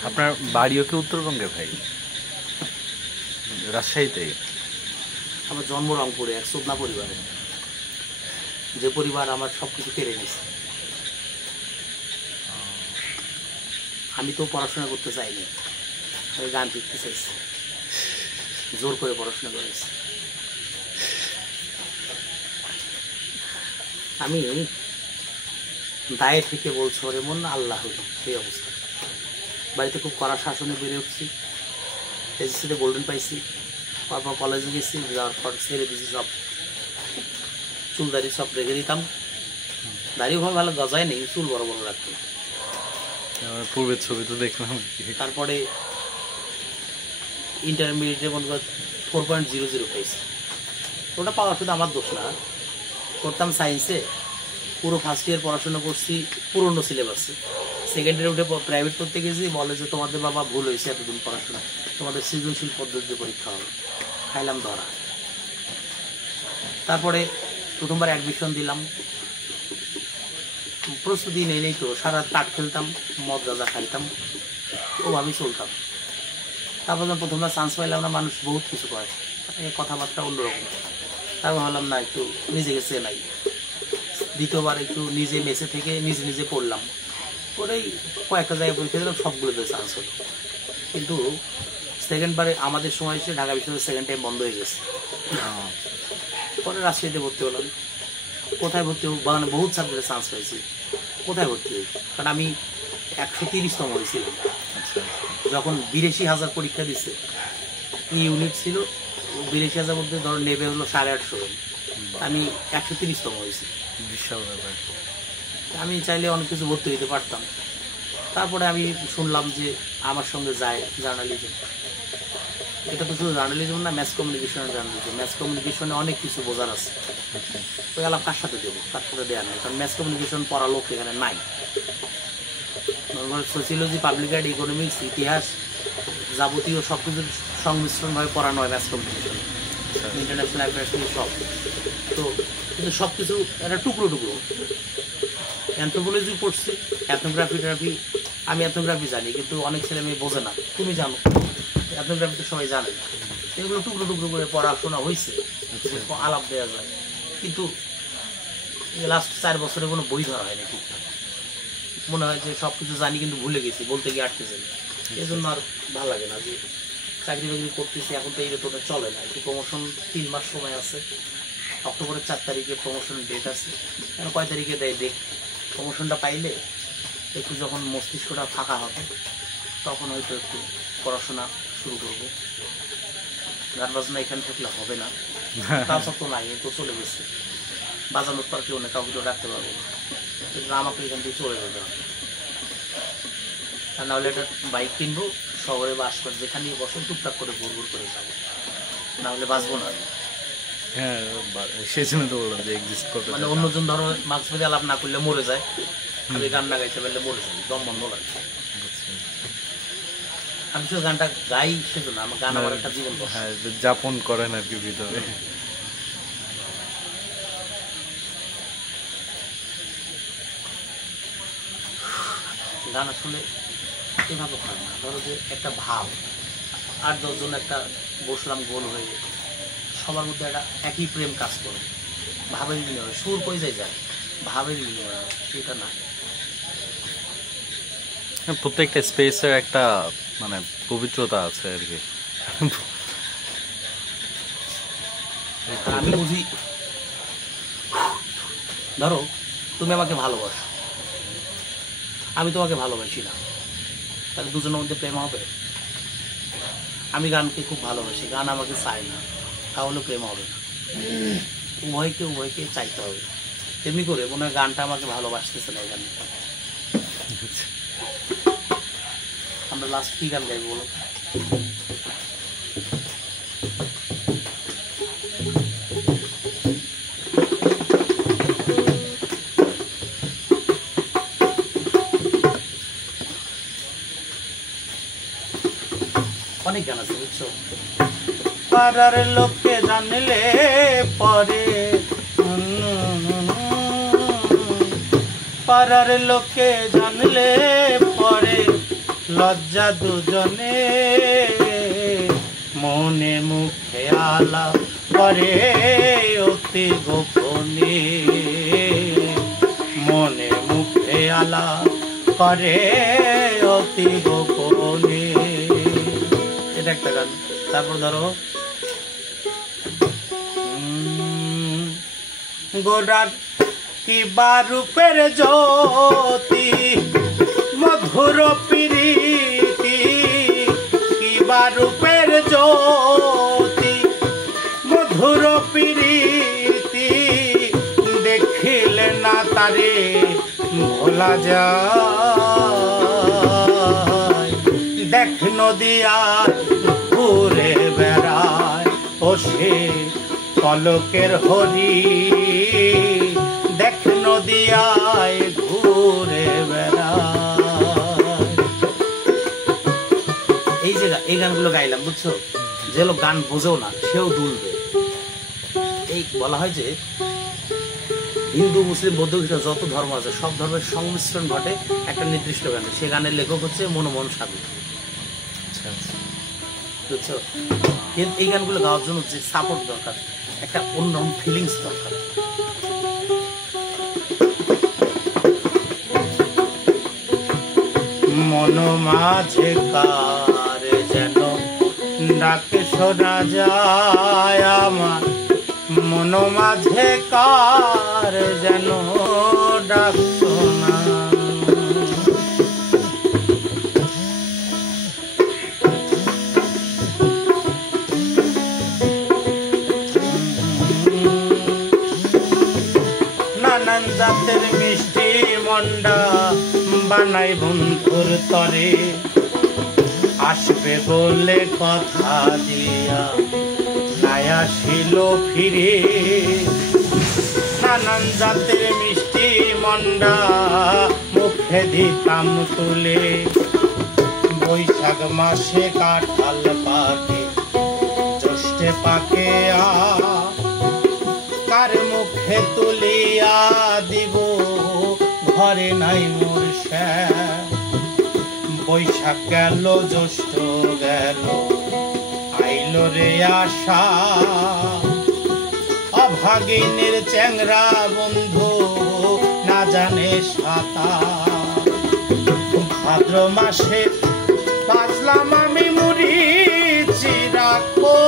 আপনার বাড়িও কি উত্তরবঙ্গে ভাই? রাজশাহীতে? আমার জন্ম রংপুরে, এক সুদনা পরিবারে, যে পরিবার আমার সবকিছু কেড়ে নিয়েছে। আমি তো পড়াশোনা করতে চাইনি, আমি গান শিখতে চাইছি, জোর করে পড়াশোনা করেছি। আমি দায়ের থেকে বলছো রে মন আল্লাহ, সেই অবস্থা। বাড়িতে খুব কড়া শাসনে বেড়ে উঠছি, এসএসসিতে গোল্ডেন পাইছি, তারপর কলেজে গেছি, যাওয়ার পর ছেড়ে দিয়েছি সব, চুল দাড়ি সব রেখে দিতাম। দাড়িও ভালো গজায় নেই, চুল বড় বড় রাখতাম। পূর্বের ছবি তো দেখলাম। তারপরে ইন্টারমিডিয়েটে মনে কর 4.00 পেয়েছি। ওটা পাওয়া শুধু আমার দোষ না, করতাম সায়েন্সে, পুরো ফার্স্ট ইয়ার পড়াশোনা করছি পুরনো সিলেবাসে। সেকেন্ড ইয়ারে উঠে প্রাইভেট করতে গেছি, বলে যে তোমাদের বাবা ভুল হয়েছে এতদিন পড়াশোনা, তোমাদের সৃজনশীল পদ্ধতিতে পরীক্ষা হবে। খাইলাম ধরা। তারপরে প্রথমবার অ্যাডমিশন দিলাম, প্রস্তুতি নেই তো, সারা কাঠ খেলতাম, মদ গাঁজা খাইতাম, ওভাবেই চলতাম। তারপর যখন প্রথমবার চান্স পাইলাম না, মানুষ বহুত কিছু করে, কথাবার্তা অন্যরকম। তারপর ভাবলাম না, একটু নিজেকে চেনাই। দ্বিতীয়বার একটু নিজে মেসে থেকে নিজে নিজে পড়লাম, পরেই কয়েকটা জায়গায় পরীক্ষা দিলাম, সবগুলোতে চান্স হলো। কিন্তু সেকেন্ডবারে আমাদের সময় এসে ঢাকা বিশ্ববিদ্যালয় সেকেন্ড টাইম বন্ধ হয়ে গেছে। পরে রাজশাহীতে ভর্তি হলাম। কোথায় ভর্তি হোক, মানে বহুত সাবজেক্টে চান্স পাইছি, কোথায় ভর্তি হই? কারণ আমি 130তম হয়েছিলাম যখন 82,000 পরীক্ষা দিচ্ছে। ইউনিট ছিল 82,000 মধ্যে ধরো নেবে হলো 850, আমি 130তম হয়েছি। বিশাল ব্যাপার। আমি চাইলে অনেক কিছু ভর্তি হইতে পারতাম। তারপরে আমি শুনলাম যে আমার সঙ্গে যায় জার্নালিজম। এটা তো শুধু জার্নালিজম না, ম্যাস কমিউনিকেশনের জার্নালিজম। ম্যাস কমিউনিকেশনে অনেক কিছু বোঝার আছে। ওই আলাপ কার সাথে দেবো, কার সাথে দেওয়া নেই, কারণ ম্যাস কমিউনিকেশন পড়া লোক এখানে নাই। সোসিওলজি, পাবলিক অ্যাড, ইকোনমিক্স, ইতিহাস, যাবতীয় সব কিছুর সংমিশ্রণভাবে পড়ানো হয় ম্যাস কমিউনিকেশন, ইন্টারন্যাশনাল অ্যাফেয়ার্স নিয়ে সব। তো কিন্তু সব কিছু একটা টুকরো টুকরো। অ্যানথ্রোপোলজি পড়ছি, এথনোগ্রাফি, আমি এথনোগ্রাফি জানি, কিন্তু অনেক ছেলে মেয়ে বোঝে না। তুমি জানো, এথনোগ্রাফি তো সবাই জানে। এগুলো টুকরো টুকরো করে পড়াশোনা হয়েছে, আলাপ দেওয়া যায়। কিন্তু লাস্ট 4 বছরে কোনো বই ধরা হয়নি ঠিকঠাক। মনে হয় যে সব কিছু জানি কিন্তু ভুলে গেছি, বলতে গিয়ে আটকে যাই। এই জন্য আর ভালো লাগে না যে চাকরি বাকরি করতেছি। এখন তো এই বেতনে চলে না, একটু প্রমোশন 3 মাস সময় আছে। অক্টোবরের 4 তারিখে প্রমোশনের ডেট আছে, এখন কয় তারিখে দেয় দেখ। প্রমোশনটা পাইলে একটু যখন মস্তিষ্কটা ফাঁকা হবে, তখন হয়তো একটু পড়াশোনা শুরু করবো। গান বাজনা এখানে থাকলে হবে না, তার সব তো নাই, তো চলে গেছে। বাজানোর পর কেউ না, কাউকে তো রাখতে পারবো না, আমাকে এখান থেকে চলে যাবে। আর নাহলে একটা বাইক কিনবো, শহরে বাস করে যেখানে বসে টুকটাক করে ভোর ভোর করে যাবো, নাহলে বাঁচবো না। হ্যাঁ, সেই জন্য তো বললাম যে এক্সিস্ট করতে, মানে অন্যজন ধরো মাস্ক পেতে আলাপ না করলে মরে যায়, আমি গান না গাইতে পারলে মরে যাই, দম বন্ধ লাগে। আমি শুধু গানটা গাই সেজন্য, আমার গান আমার একটা জীবন। হ্যাঁ, যাপন করেন আর কি ভিতরে। গান আসলে এভাবে হয় না, ধরো যে একটা ভাব, 8-10 জন একটা বসলাম গোল হয়ে, সবার মধ্যে একটা একই প্রেম কাজ করে, ভাবের বিনিময়। সুর কই যায়, ভাবের বিনিময়, সেটা না। প্রত্যেকটা স্পেসের একটা মানে পবিত্রতা আছে আর কি। আমি বুঝি, ধরো তুমি আমাকে ভালোবাসো, আমি তোমাকে ভালোবাসি না, তাহলে দুজনের মধ্যে প্রেম হবে? আমি গানকে খুব ভালোবাসি, গান আমাকে চায় না, তাহলে প্রেম হবে না। উভয়কে চাইতে হবে। তেমনি করে মনে হয় গানটা আমাকে ভালোবাসতেছে না। এই গানটা আমরা লাস্ট কি গান গাইবো বলো? অনেক গান আছে বুঝছো। পাড়ার লোকে জানলে পরে, পাড়ার লোকে জানলে পরে লজ্জা দুজনে, মনে মুখে আলাপ করে অতি গোপনে, মনে মুখে আলাপ করে অতি গোপনে। এটা একটা গান। তারপর ধরো গোরার কিবা রূপের জ্যোতি, মধুর প্রীতি, কিবা রূপের জ্যোতি, মধুর প্রীতি, দেখিলে না তারে ভোলা যায়। দেখ নদিয়া ঘুরে বেড়ায় ও সে পলকের হরি, দেখ নদিয়ায় ঘুরে বেড়ায়। এই গানগুলো গাইলাম বুঝছো। যে লোক গান বোঝেও না সেও দুলবে। এই বলা হয় যে হিন্দু মুসলিম বৌদ্ধ খ্রিস্টান যত ধর্ম আছে সব ধর্মের সংমিশ্রণ ঘটে একটা নির্দিষ্ট গানে। সে গানের লেখক হচ্ছে মনমোহন সাধু, বুঝছো। কিন্তু এই গানগুলো গাওয়ার জন্য যে সাপোর্ট দরকার, একটা অন্যরকম ফিলিংস দরকার। মন মাঝে কার যেন ডাকে শোনা যায় আমার, মন মাঝে কার যেন ডাক শোনা। নানান জাতের মিষ্টি মন্ডা বানাই বন্ধুর তরে, আসবে বলে কথা দিয়া নাই আসিল ফিরে। নানান জাতের মিষ্টি মন্ডা মুখে দিতাম তুলে, বৈশাখ মাসে কাঁঠাল পাকে জ্যৈষ্ঠে পাকে কার মুখে তুলিয়া দিব, ঘরে নাই মোর শ্যাম। বৈশাখ গেল জ্যৈষ্ঠ গেল আইল রে আশা, অভাগিনীর চ্যাংরা বন্ধু না জানে সাঁতার। ভাদ্র মাসে বাজলাম আমি মুড়ি চিরাকো,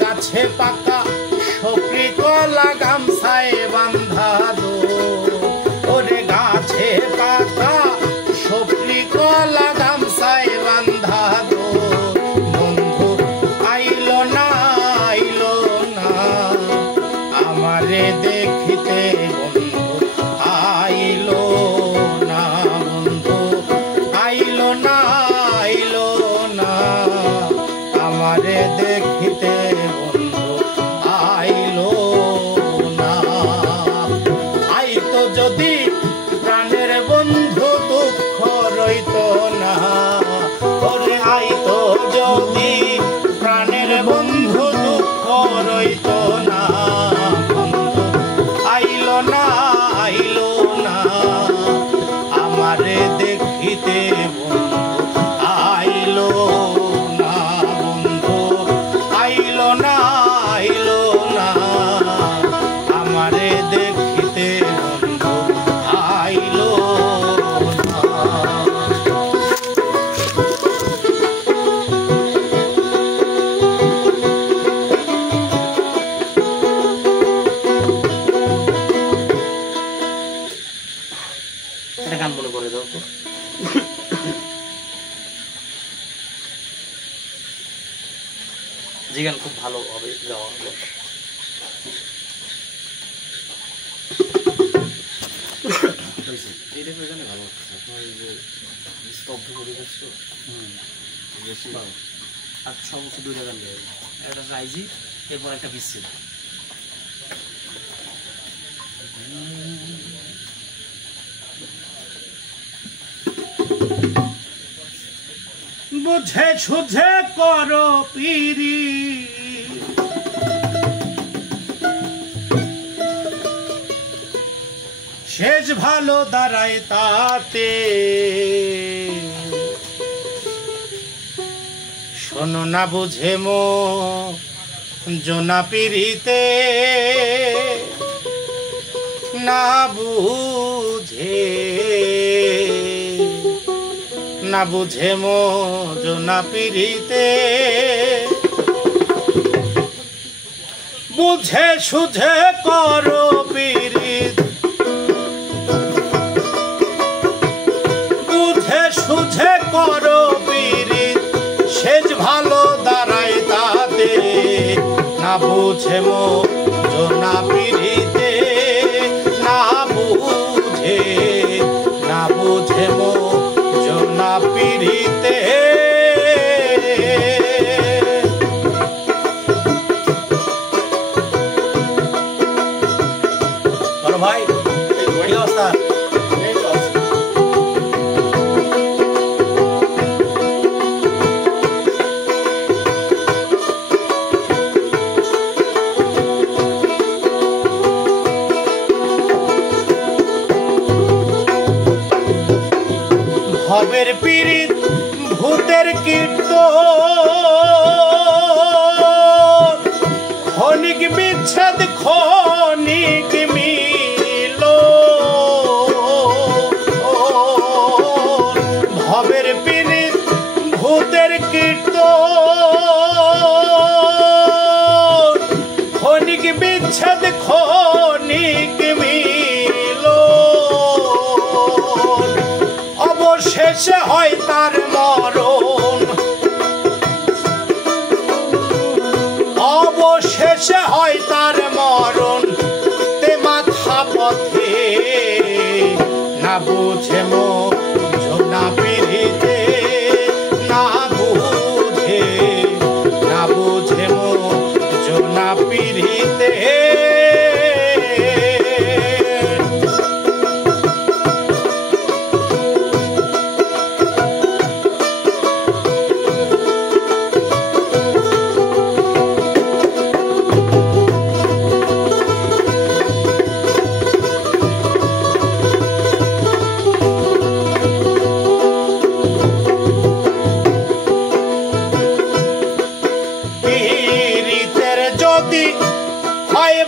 গাছে পাকা সপরি কলা গামছায় বান্ধা দো, ওরে গাছে পাকা সপরি কলা গামছায় বান্ধা দো। বন্ধু আইলো না আমারে দেখিতে, বন্ধু আইলো না, বন্ধু আইলো না আমারে দেখিতে, বন্ধু আইলো না। আইতো যদি প্রাণের বন্ধু দুঃখ রইত না, ওরে আইতো যদি প্রাণের বন্ধু দুঃখ রইত না। বন্ধু আইলো না আমারে দেখিতে, বন্ধু আইলো না, বন্ধু আইলো না আমারে দেখিতে। যে গান খুব ভালো হবে গাওয়া হবে। এটা করে জানি ভালো হচ্ছে আপনার এই যে স্তব্ধ পরিবেশ তো বেশি ভালো। আর সমস্ত দুইটা গান গাইবে, একটা রাইজি এরপর একটা বিচ্ছেদ। বুঝে সুঝে করো পিরি শেষ ভালো দাঁড়ায় তাতে শোনো না বুঝে মো জোনা পিরিতে না বুঝে না বুঝে মো জোনা পিরিতে বুঝে সুঝে করো পিরিত বুঝে সুঝে করো পিরিত শেষ ভালো দাঁড়ায় তাতে না বুঝে মো জোনা পিরিতে না বুঝে মো জোনা পিরিতে বড় ভাই কি অবস্থা? ভবের পীড়িত ভূতের কীর্তন ক্ষণিক বিচ্ছেদ ক্ষণিক মিল ভবের পীড়িত ভূতের কীর্তন ক্ষণিক বিচ্ছেদ ক্ষণিক মিল অবশেষে হয় তার মরণ অবশেষে হয় তার মরণ তে মাথা পথে না বুঝে মো জোনা পিরিতে না বুঝে মো জোনা পিরিতে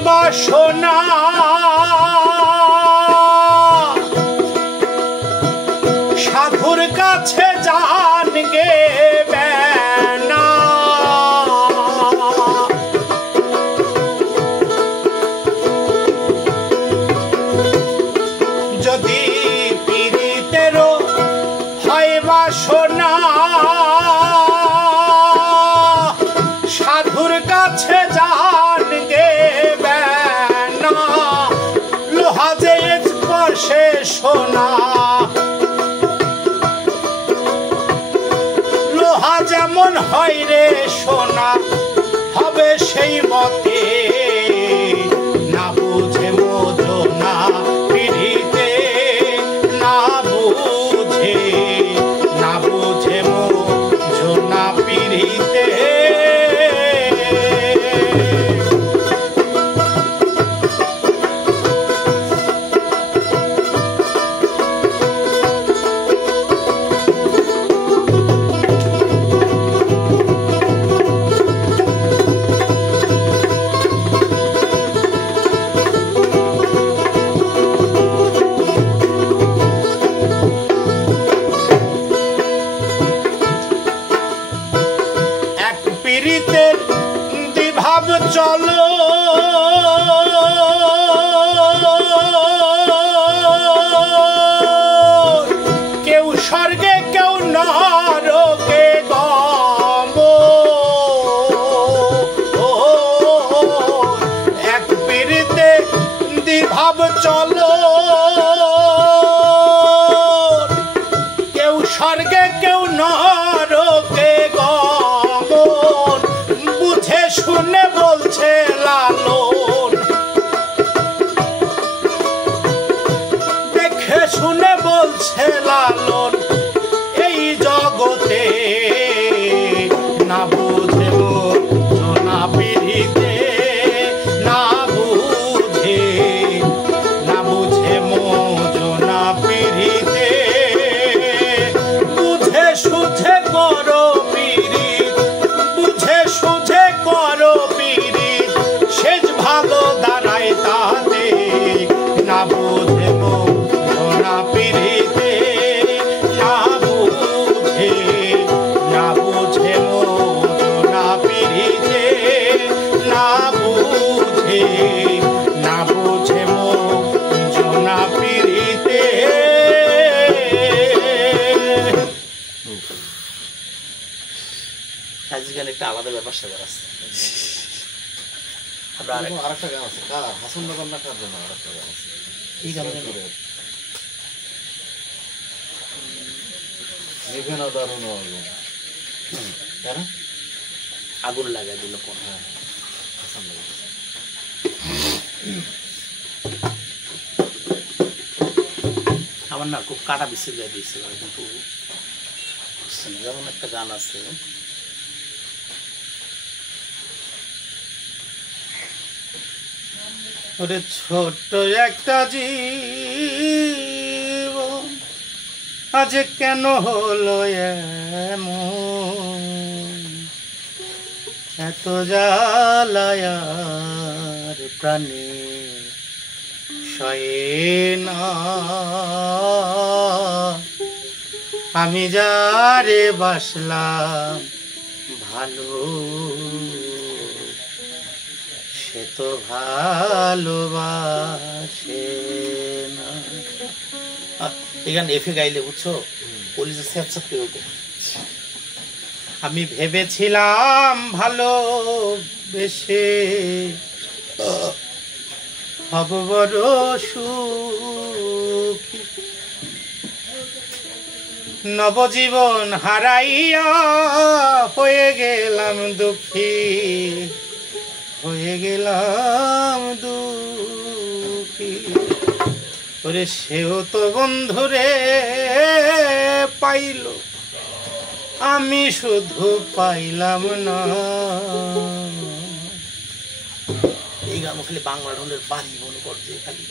বাসনা সাধুর কাছে জান গে বেনা যদি পীড়িতেরও হয় বাসনা সাধুর কাছে জান গে লোহা যে স্পর্শে সোনা লোহা যেমন হয় রে সোনা হবে সেই মতে না বুঝে মো জোনা পিরিতে না বুঝে মো জোনা পিরিতে পীড়িতের দ্বিভাব চলো কেউ স্বর্গে কেউ নরকে গম সাইজি গান একটা আলাদা ব্যাপার স্যাপার আছে। আমরা আরেকটা গান আছে, কার হাসান নগর না কার জন্য আরেকটা গান আছে, এই গান নিভে না দারুণ আগুন, তাই না? আগুন লাগাই দিল কোন হাসান নগর। আমার না খুব কাটা বেশি গায়ে দিয়েছিল, কিন্তু যেমন একটা গান আছে ওরে ছোট্ট একটা জীবন আজ কেন হলো এমন, এত জ্বালায়ার প্রাণে সয়ে না, আমি যারে বাসলাম ভালো সে তো ভালোবাসে না। এখানে এফে গাইলে বুঝছো কলিজা স্যাপ স্যাপ করে ওঠে। আমি ভেবেছিলাম ভালো বেশে হব বড় সুখী, নবজীবন হারাইয়া হয়ে গেলাম দুঃখী, হয়ে গেলাম দুঃখী। ওরে সেও তো বন্ধুরে পাইল, আমি শুধু পাইলাম না। এই গান খালি বাংলা ঢোলের বাড়ি মনে করছে খালি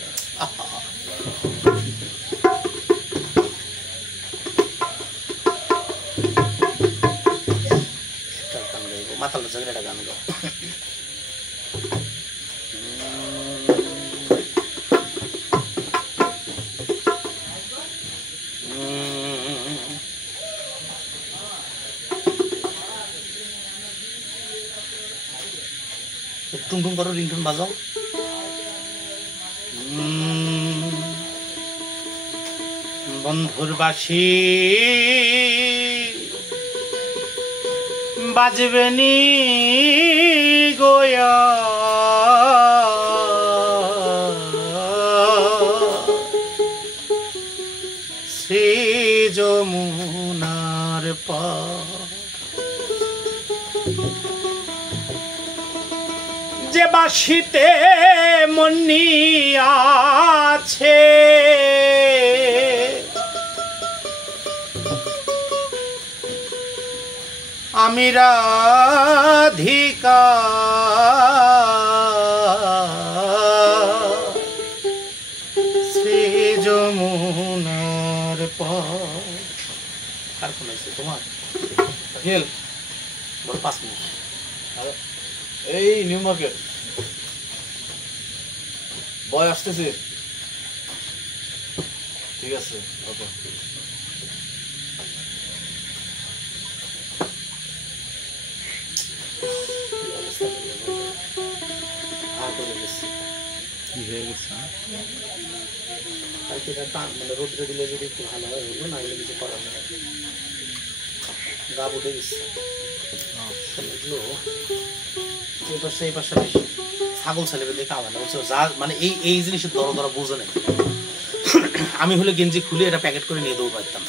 মাতাল জায়গাটা গান গাও। টুনটুন করো, রিংটুন বাজাও। বন্ধুর বাঁশি বাজবে নি গোয়া, শ্রী যমুনার পার, যে বাঁশিতে মনি আছে আমি রাধিকা, শ্রী যমুনার পার। কার ফোন আছে তোমার? খেল বলো 5 মিনিট। এই নিউ মার্কেট বয় আসতেছে, ঠিক আছে ওকে। কি হয়ে গেছে? মানে রোদ্রে দিলে যদি একটু ভালো হয় হলো, না হলে কিছু করার নেই। গা উঠে গেছে বুঝলো, এই পাশে এই পাশে বেশি ছাগল ছেলেবে দেখে আমার না বুঝছো, যা মানে এই জিনিসের দর দরা বোঝে নেই। আমি হলে গেঞ্জি খুলে এটা প্যাকেট করে নিয়ে দেবো পারতাম।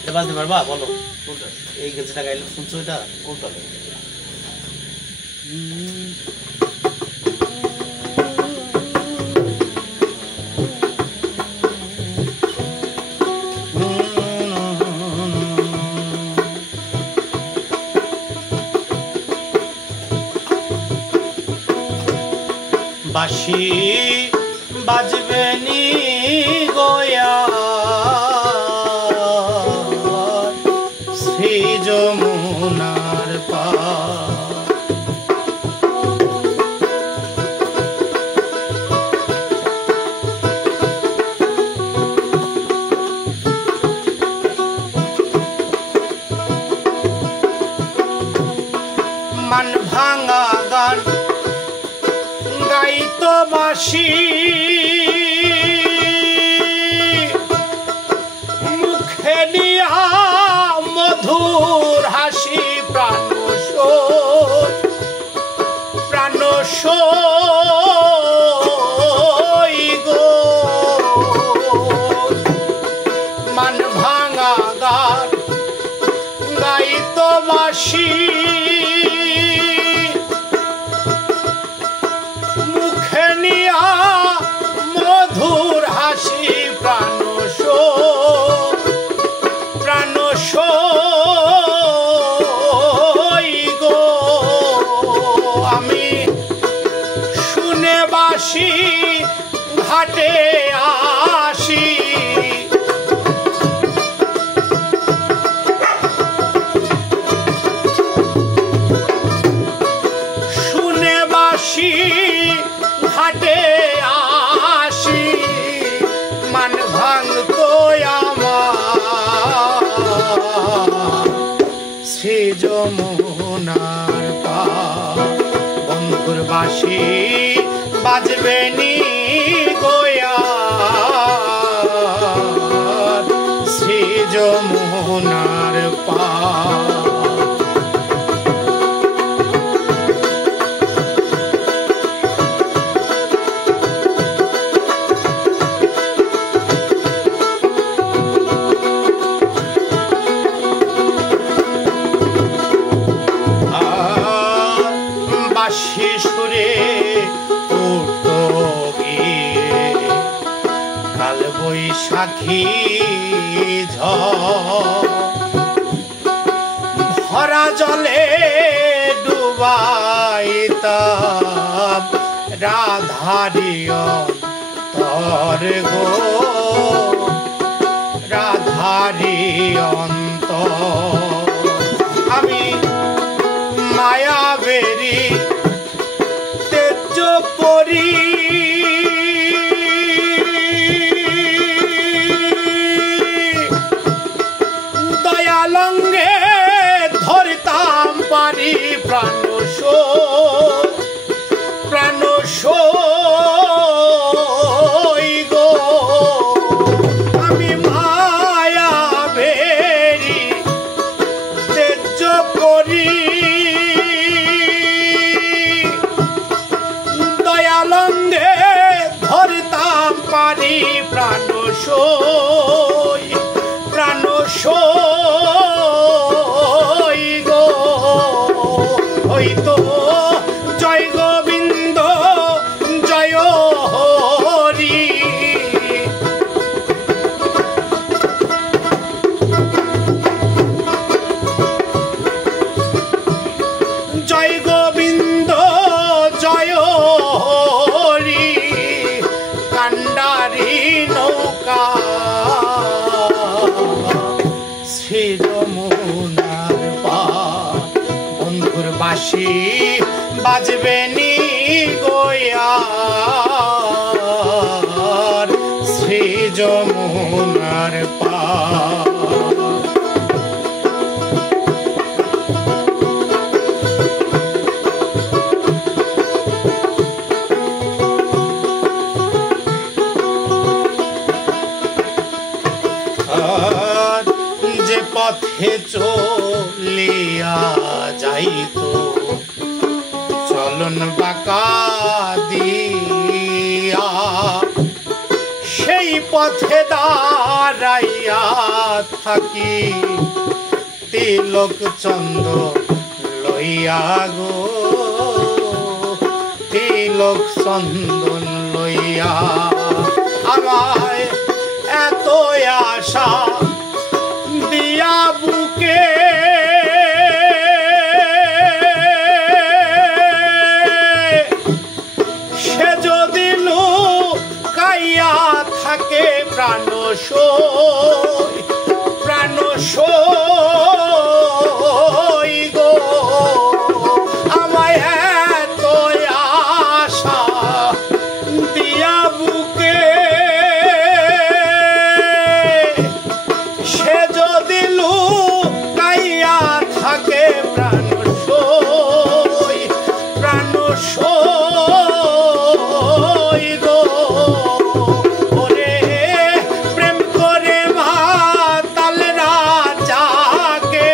এটা বাজতে পারবা বলো? কোনটা? এই গেঞ্জিটা গাইলে শুনছো এটা কোনটা? বাঁশি বাজবে নি গোয়া, শ্রী যমুনার পার, মান ভাঙা গান গাইতো বাঁশি কাল বৈশাখী ঝড় ভরা জলে ডুবাইতাম রাধারি অন্তর গো রাধারি অন্তর আমি মায়া বেরি তেজ পরি দয়ালঙ্গে ধরতাম পারি প্রাণ গো আমি মায়া বেরি তেজ করি দয়ালঙ্গে ধরতাম পারি প্রাণ গো হইতো জয় গোবিন্দ জয় হরি জয় গোবিন্দ জয় হরি কান্ডারি নৌকা শ্রী যমুনার পার বন্ধুর বাঁশি বাজবে নি গোয়ার শ্রী যমুনার পার যে পথে চলিয়া যাইতো চলন বাঁকা দিয়া সেই পথে দাঁড়াইয়া থাকি তিলক চন্দ্র লইয়া গো তিলক চন্দন লইয়া আমায় এত আশা দিয়া বুকে সে যদি লুকাইয়া থাকে প্রাণ সই গো আমায় এত আশা দিয়া বুকে সে যদি লুকাইয়া থাকে প্রাণ সই গো ওরে প্রেম করে মাতাল রাজাকে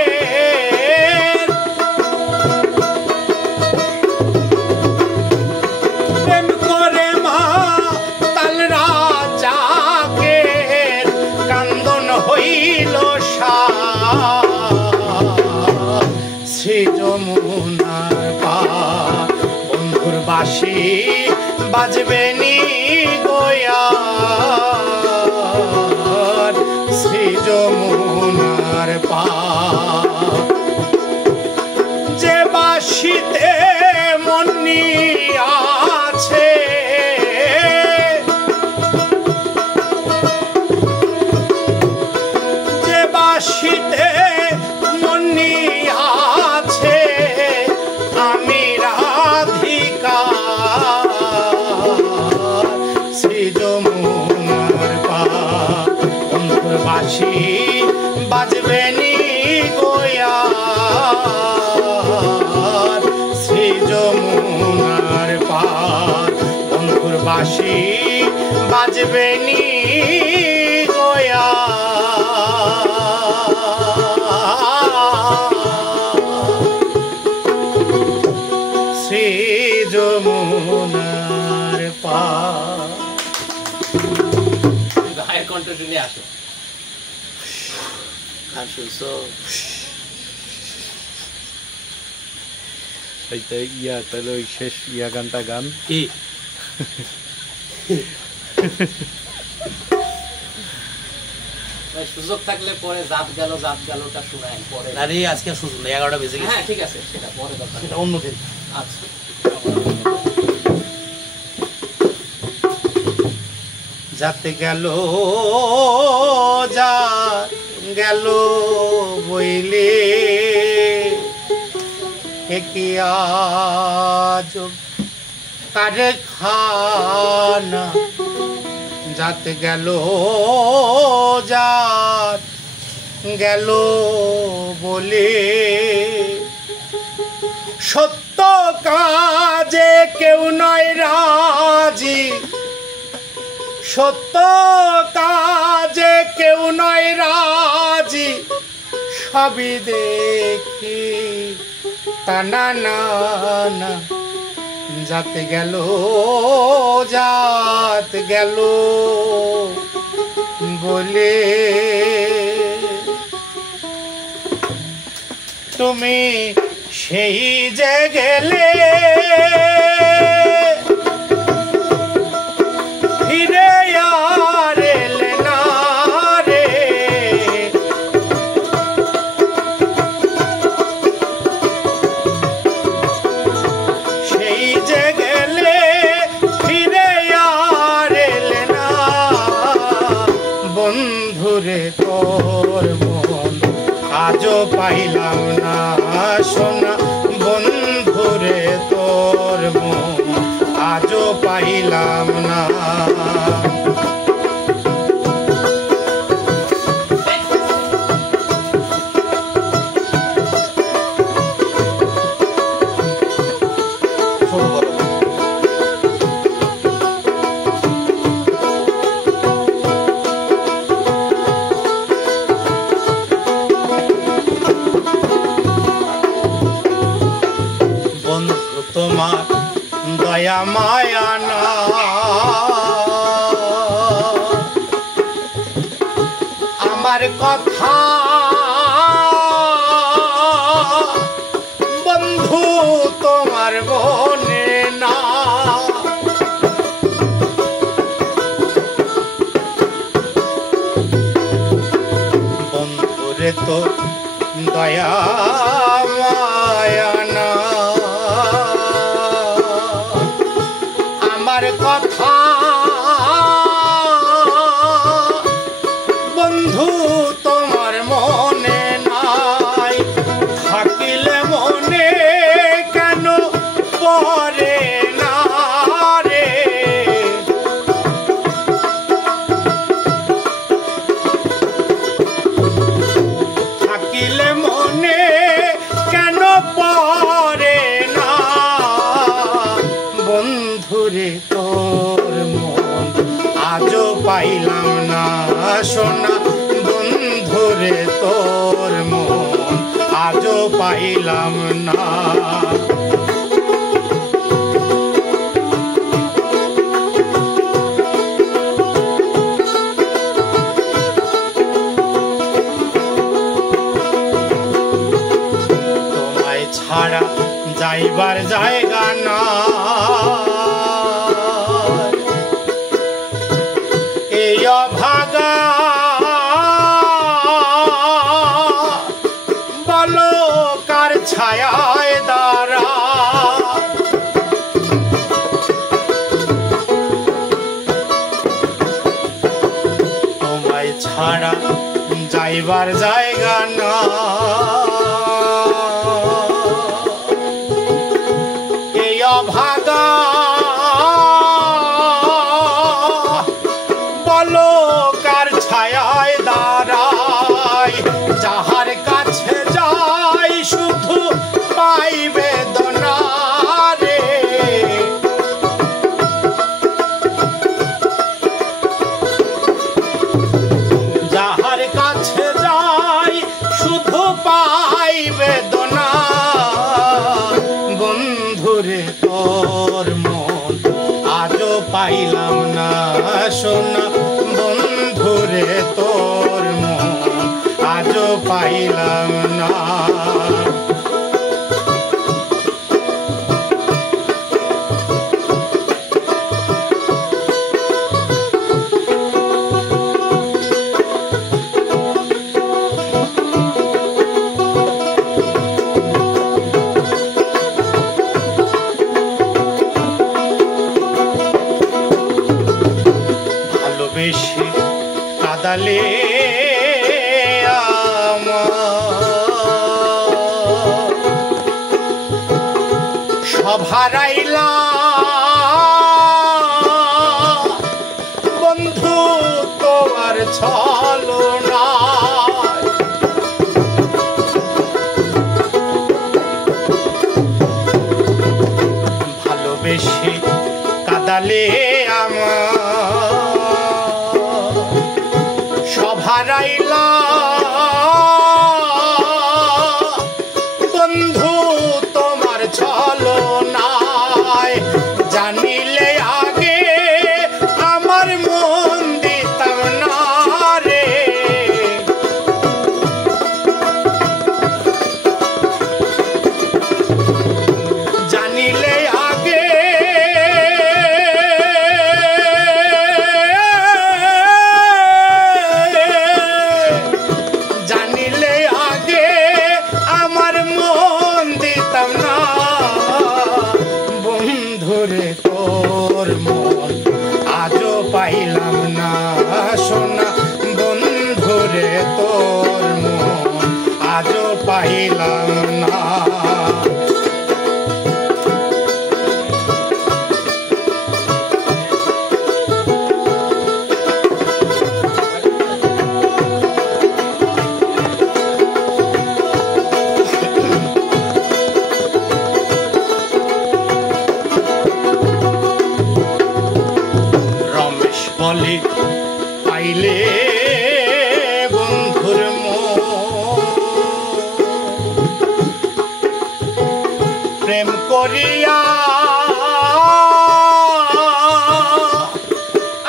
প্রেম করে মাতাল রাজাকে কান্দন হইল শ্রী যমুনার পার বন্ধুর বাঁশি বাজবে নি গোয়ার শ্রী যমুনার পার যে বাঁশিতে মনি আছে যে বাঁশিতে মনি আছে আমি রাধিকা শ্রী যমুনার পার বন্ধুর বাঁশি বাজবে নি গোয়ার শ্রী যমুনার পার বন্ধুর বাঁশি বাজবে নি শ্রী যমুনার পার ভাইয়ের কণ্ঠ শুনে আসো গান শুনছো ইয়া তাহলে ওই শেষ ইয়া গানটা গান কি সুযোগ থাকলে পরে জাত গেলটা শোনায় পরে। আরে আজকে সুযোগ নেই, 11টা বেজে গেছে। হ্যাঁ ঠিক আছে, সেটা পরে দরকার। সেটা অন্যদিন। আচ্ছা যাতে গেল যা গেল বইলে কি আজব কারখানা, যাতে গেল যা গেল বলে সত্য কাজে কেউ নয় রাজি, সত্য কাজে কেউ নয় রাজি, সবই দেখি তা না না না, যাতে গেল জাত গেল বলে তুমি সেই যে গেলে ফিরে আর এলে না রে, সেই যে গেলে ফিরে আর এলে না, বন্ধুরে তোর মন আজও পাইলাম না সোনা, বন্ধুরে তোর মন আজও পাইলাম না। তোমার দয়া মায়া না, আমার কথা বন্ধু তোমার মনে না, বন্ধুরে তো দয়া মায়া না, আমার কথা বন্ধু তোমার মনে নাই, থাকিলে মনে কেন পরে না রে, থাকিলে মনে কেন পরে না, বন্ধুরে তোর মন আজও পাইলাম না সোনা, বন্ধুরে তোর মন আজও পাইলাম না। তোমায় ছাড়া যাইবার জায়গা না, এই অভাগা বলো কার ছায়ায় দ্বারা, তোমায় ছাড়া যাইবার জায়গা না, এই অভাগা বলো কার ছায়ায় দাঁড়ায়, যাহার কাছে যাই শুধু পাই বেদনা রে, যাহার কাছে যাই শুধু পাই বেদনা, বন্ধুরে তোর মন আজও পাইলাম না সোনা, বন্ধুরে তোর মন আজও পাইলাম না। ভালোবেসে কাদালে সব হারাইলা বন্ধু তোমার ছলনা ভালোবেসে কাদালে সব হারাইলা বন্ধু তোমার ছলনায় জানিলে আগে আমার মন দিতাম না রে জানিলে আগে জানিলে আগে আমার মন দিতাম না বন্ধুরে তোর মন আজও পাইলাম না সোনা বন্ধুরে তোর মন আজও পাইলাম না বলে পাইলে বন্ধুর প্রেম করিয়া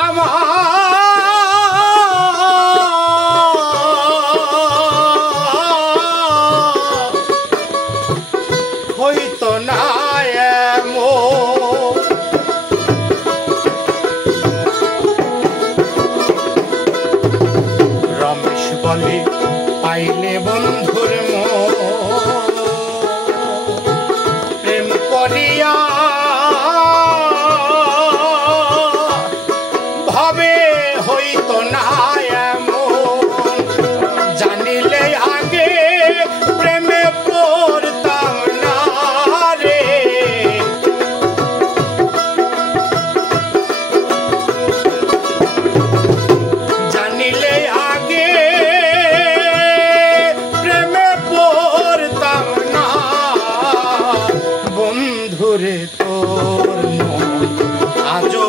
আমার হইতো না বলে পাইলে বন্ধুর প্রেম করিয়া ভাবে হইতো না এমন জানিলে আগে প্রেমে পড়তাম না রে জানিলে আগে বন্ধুরে তোর মন আজও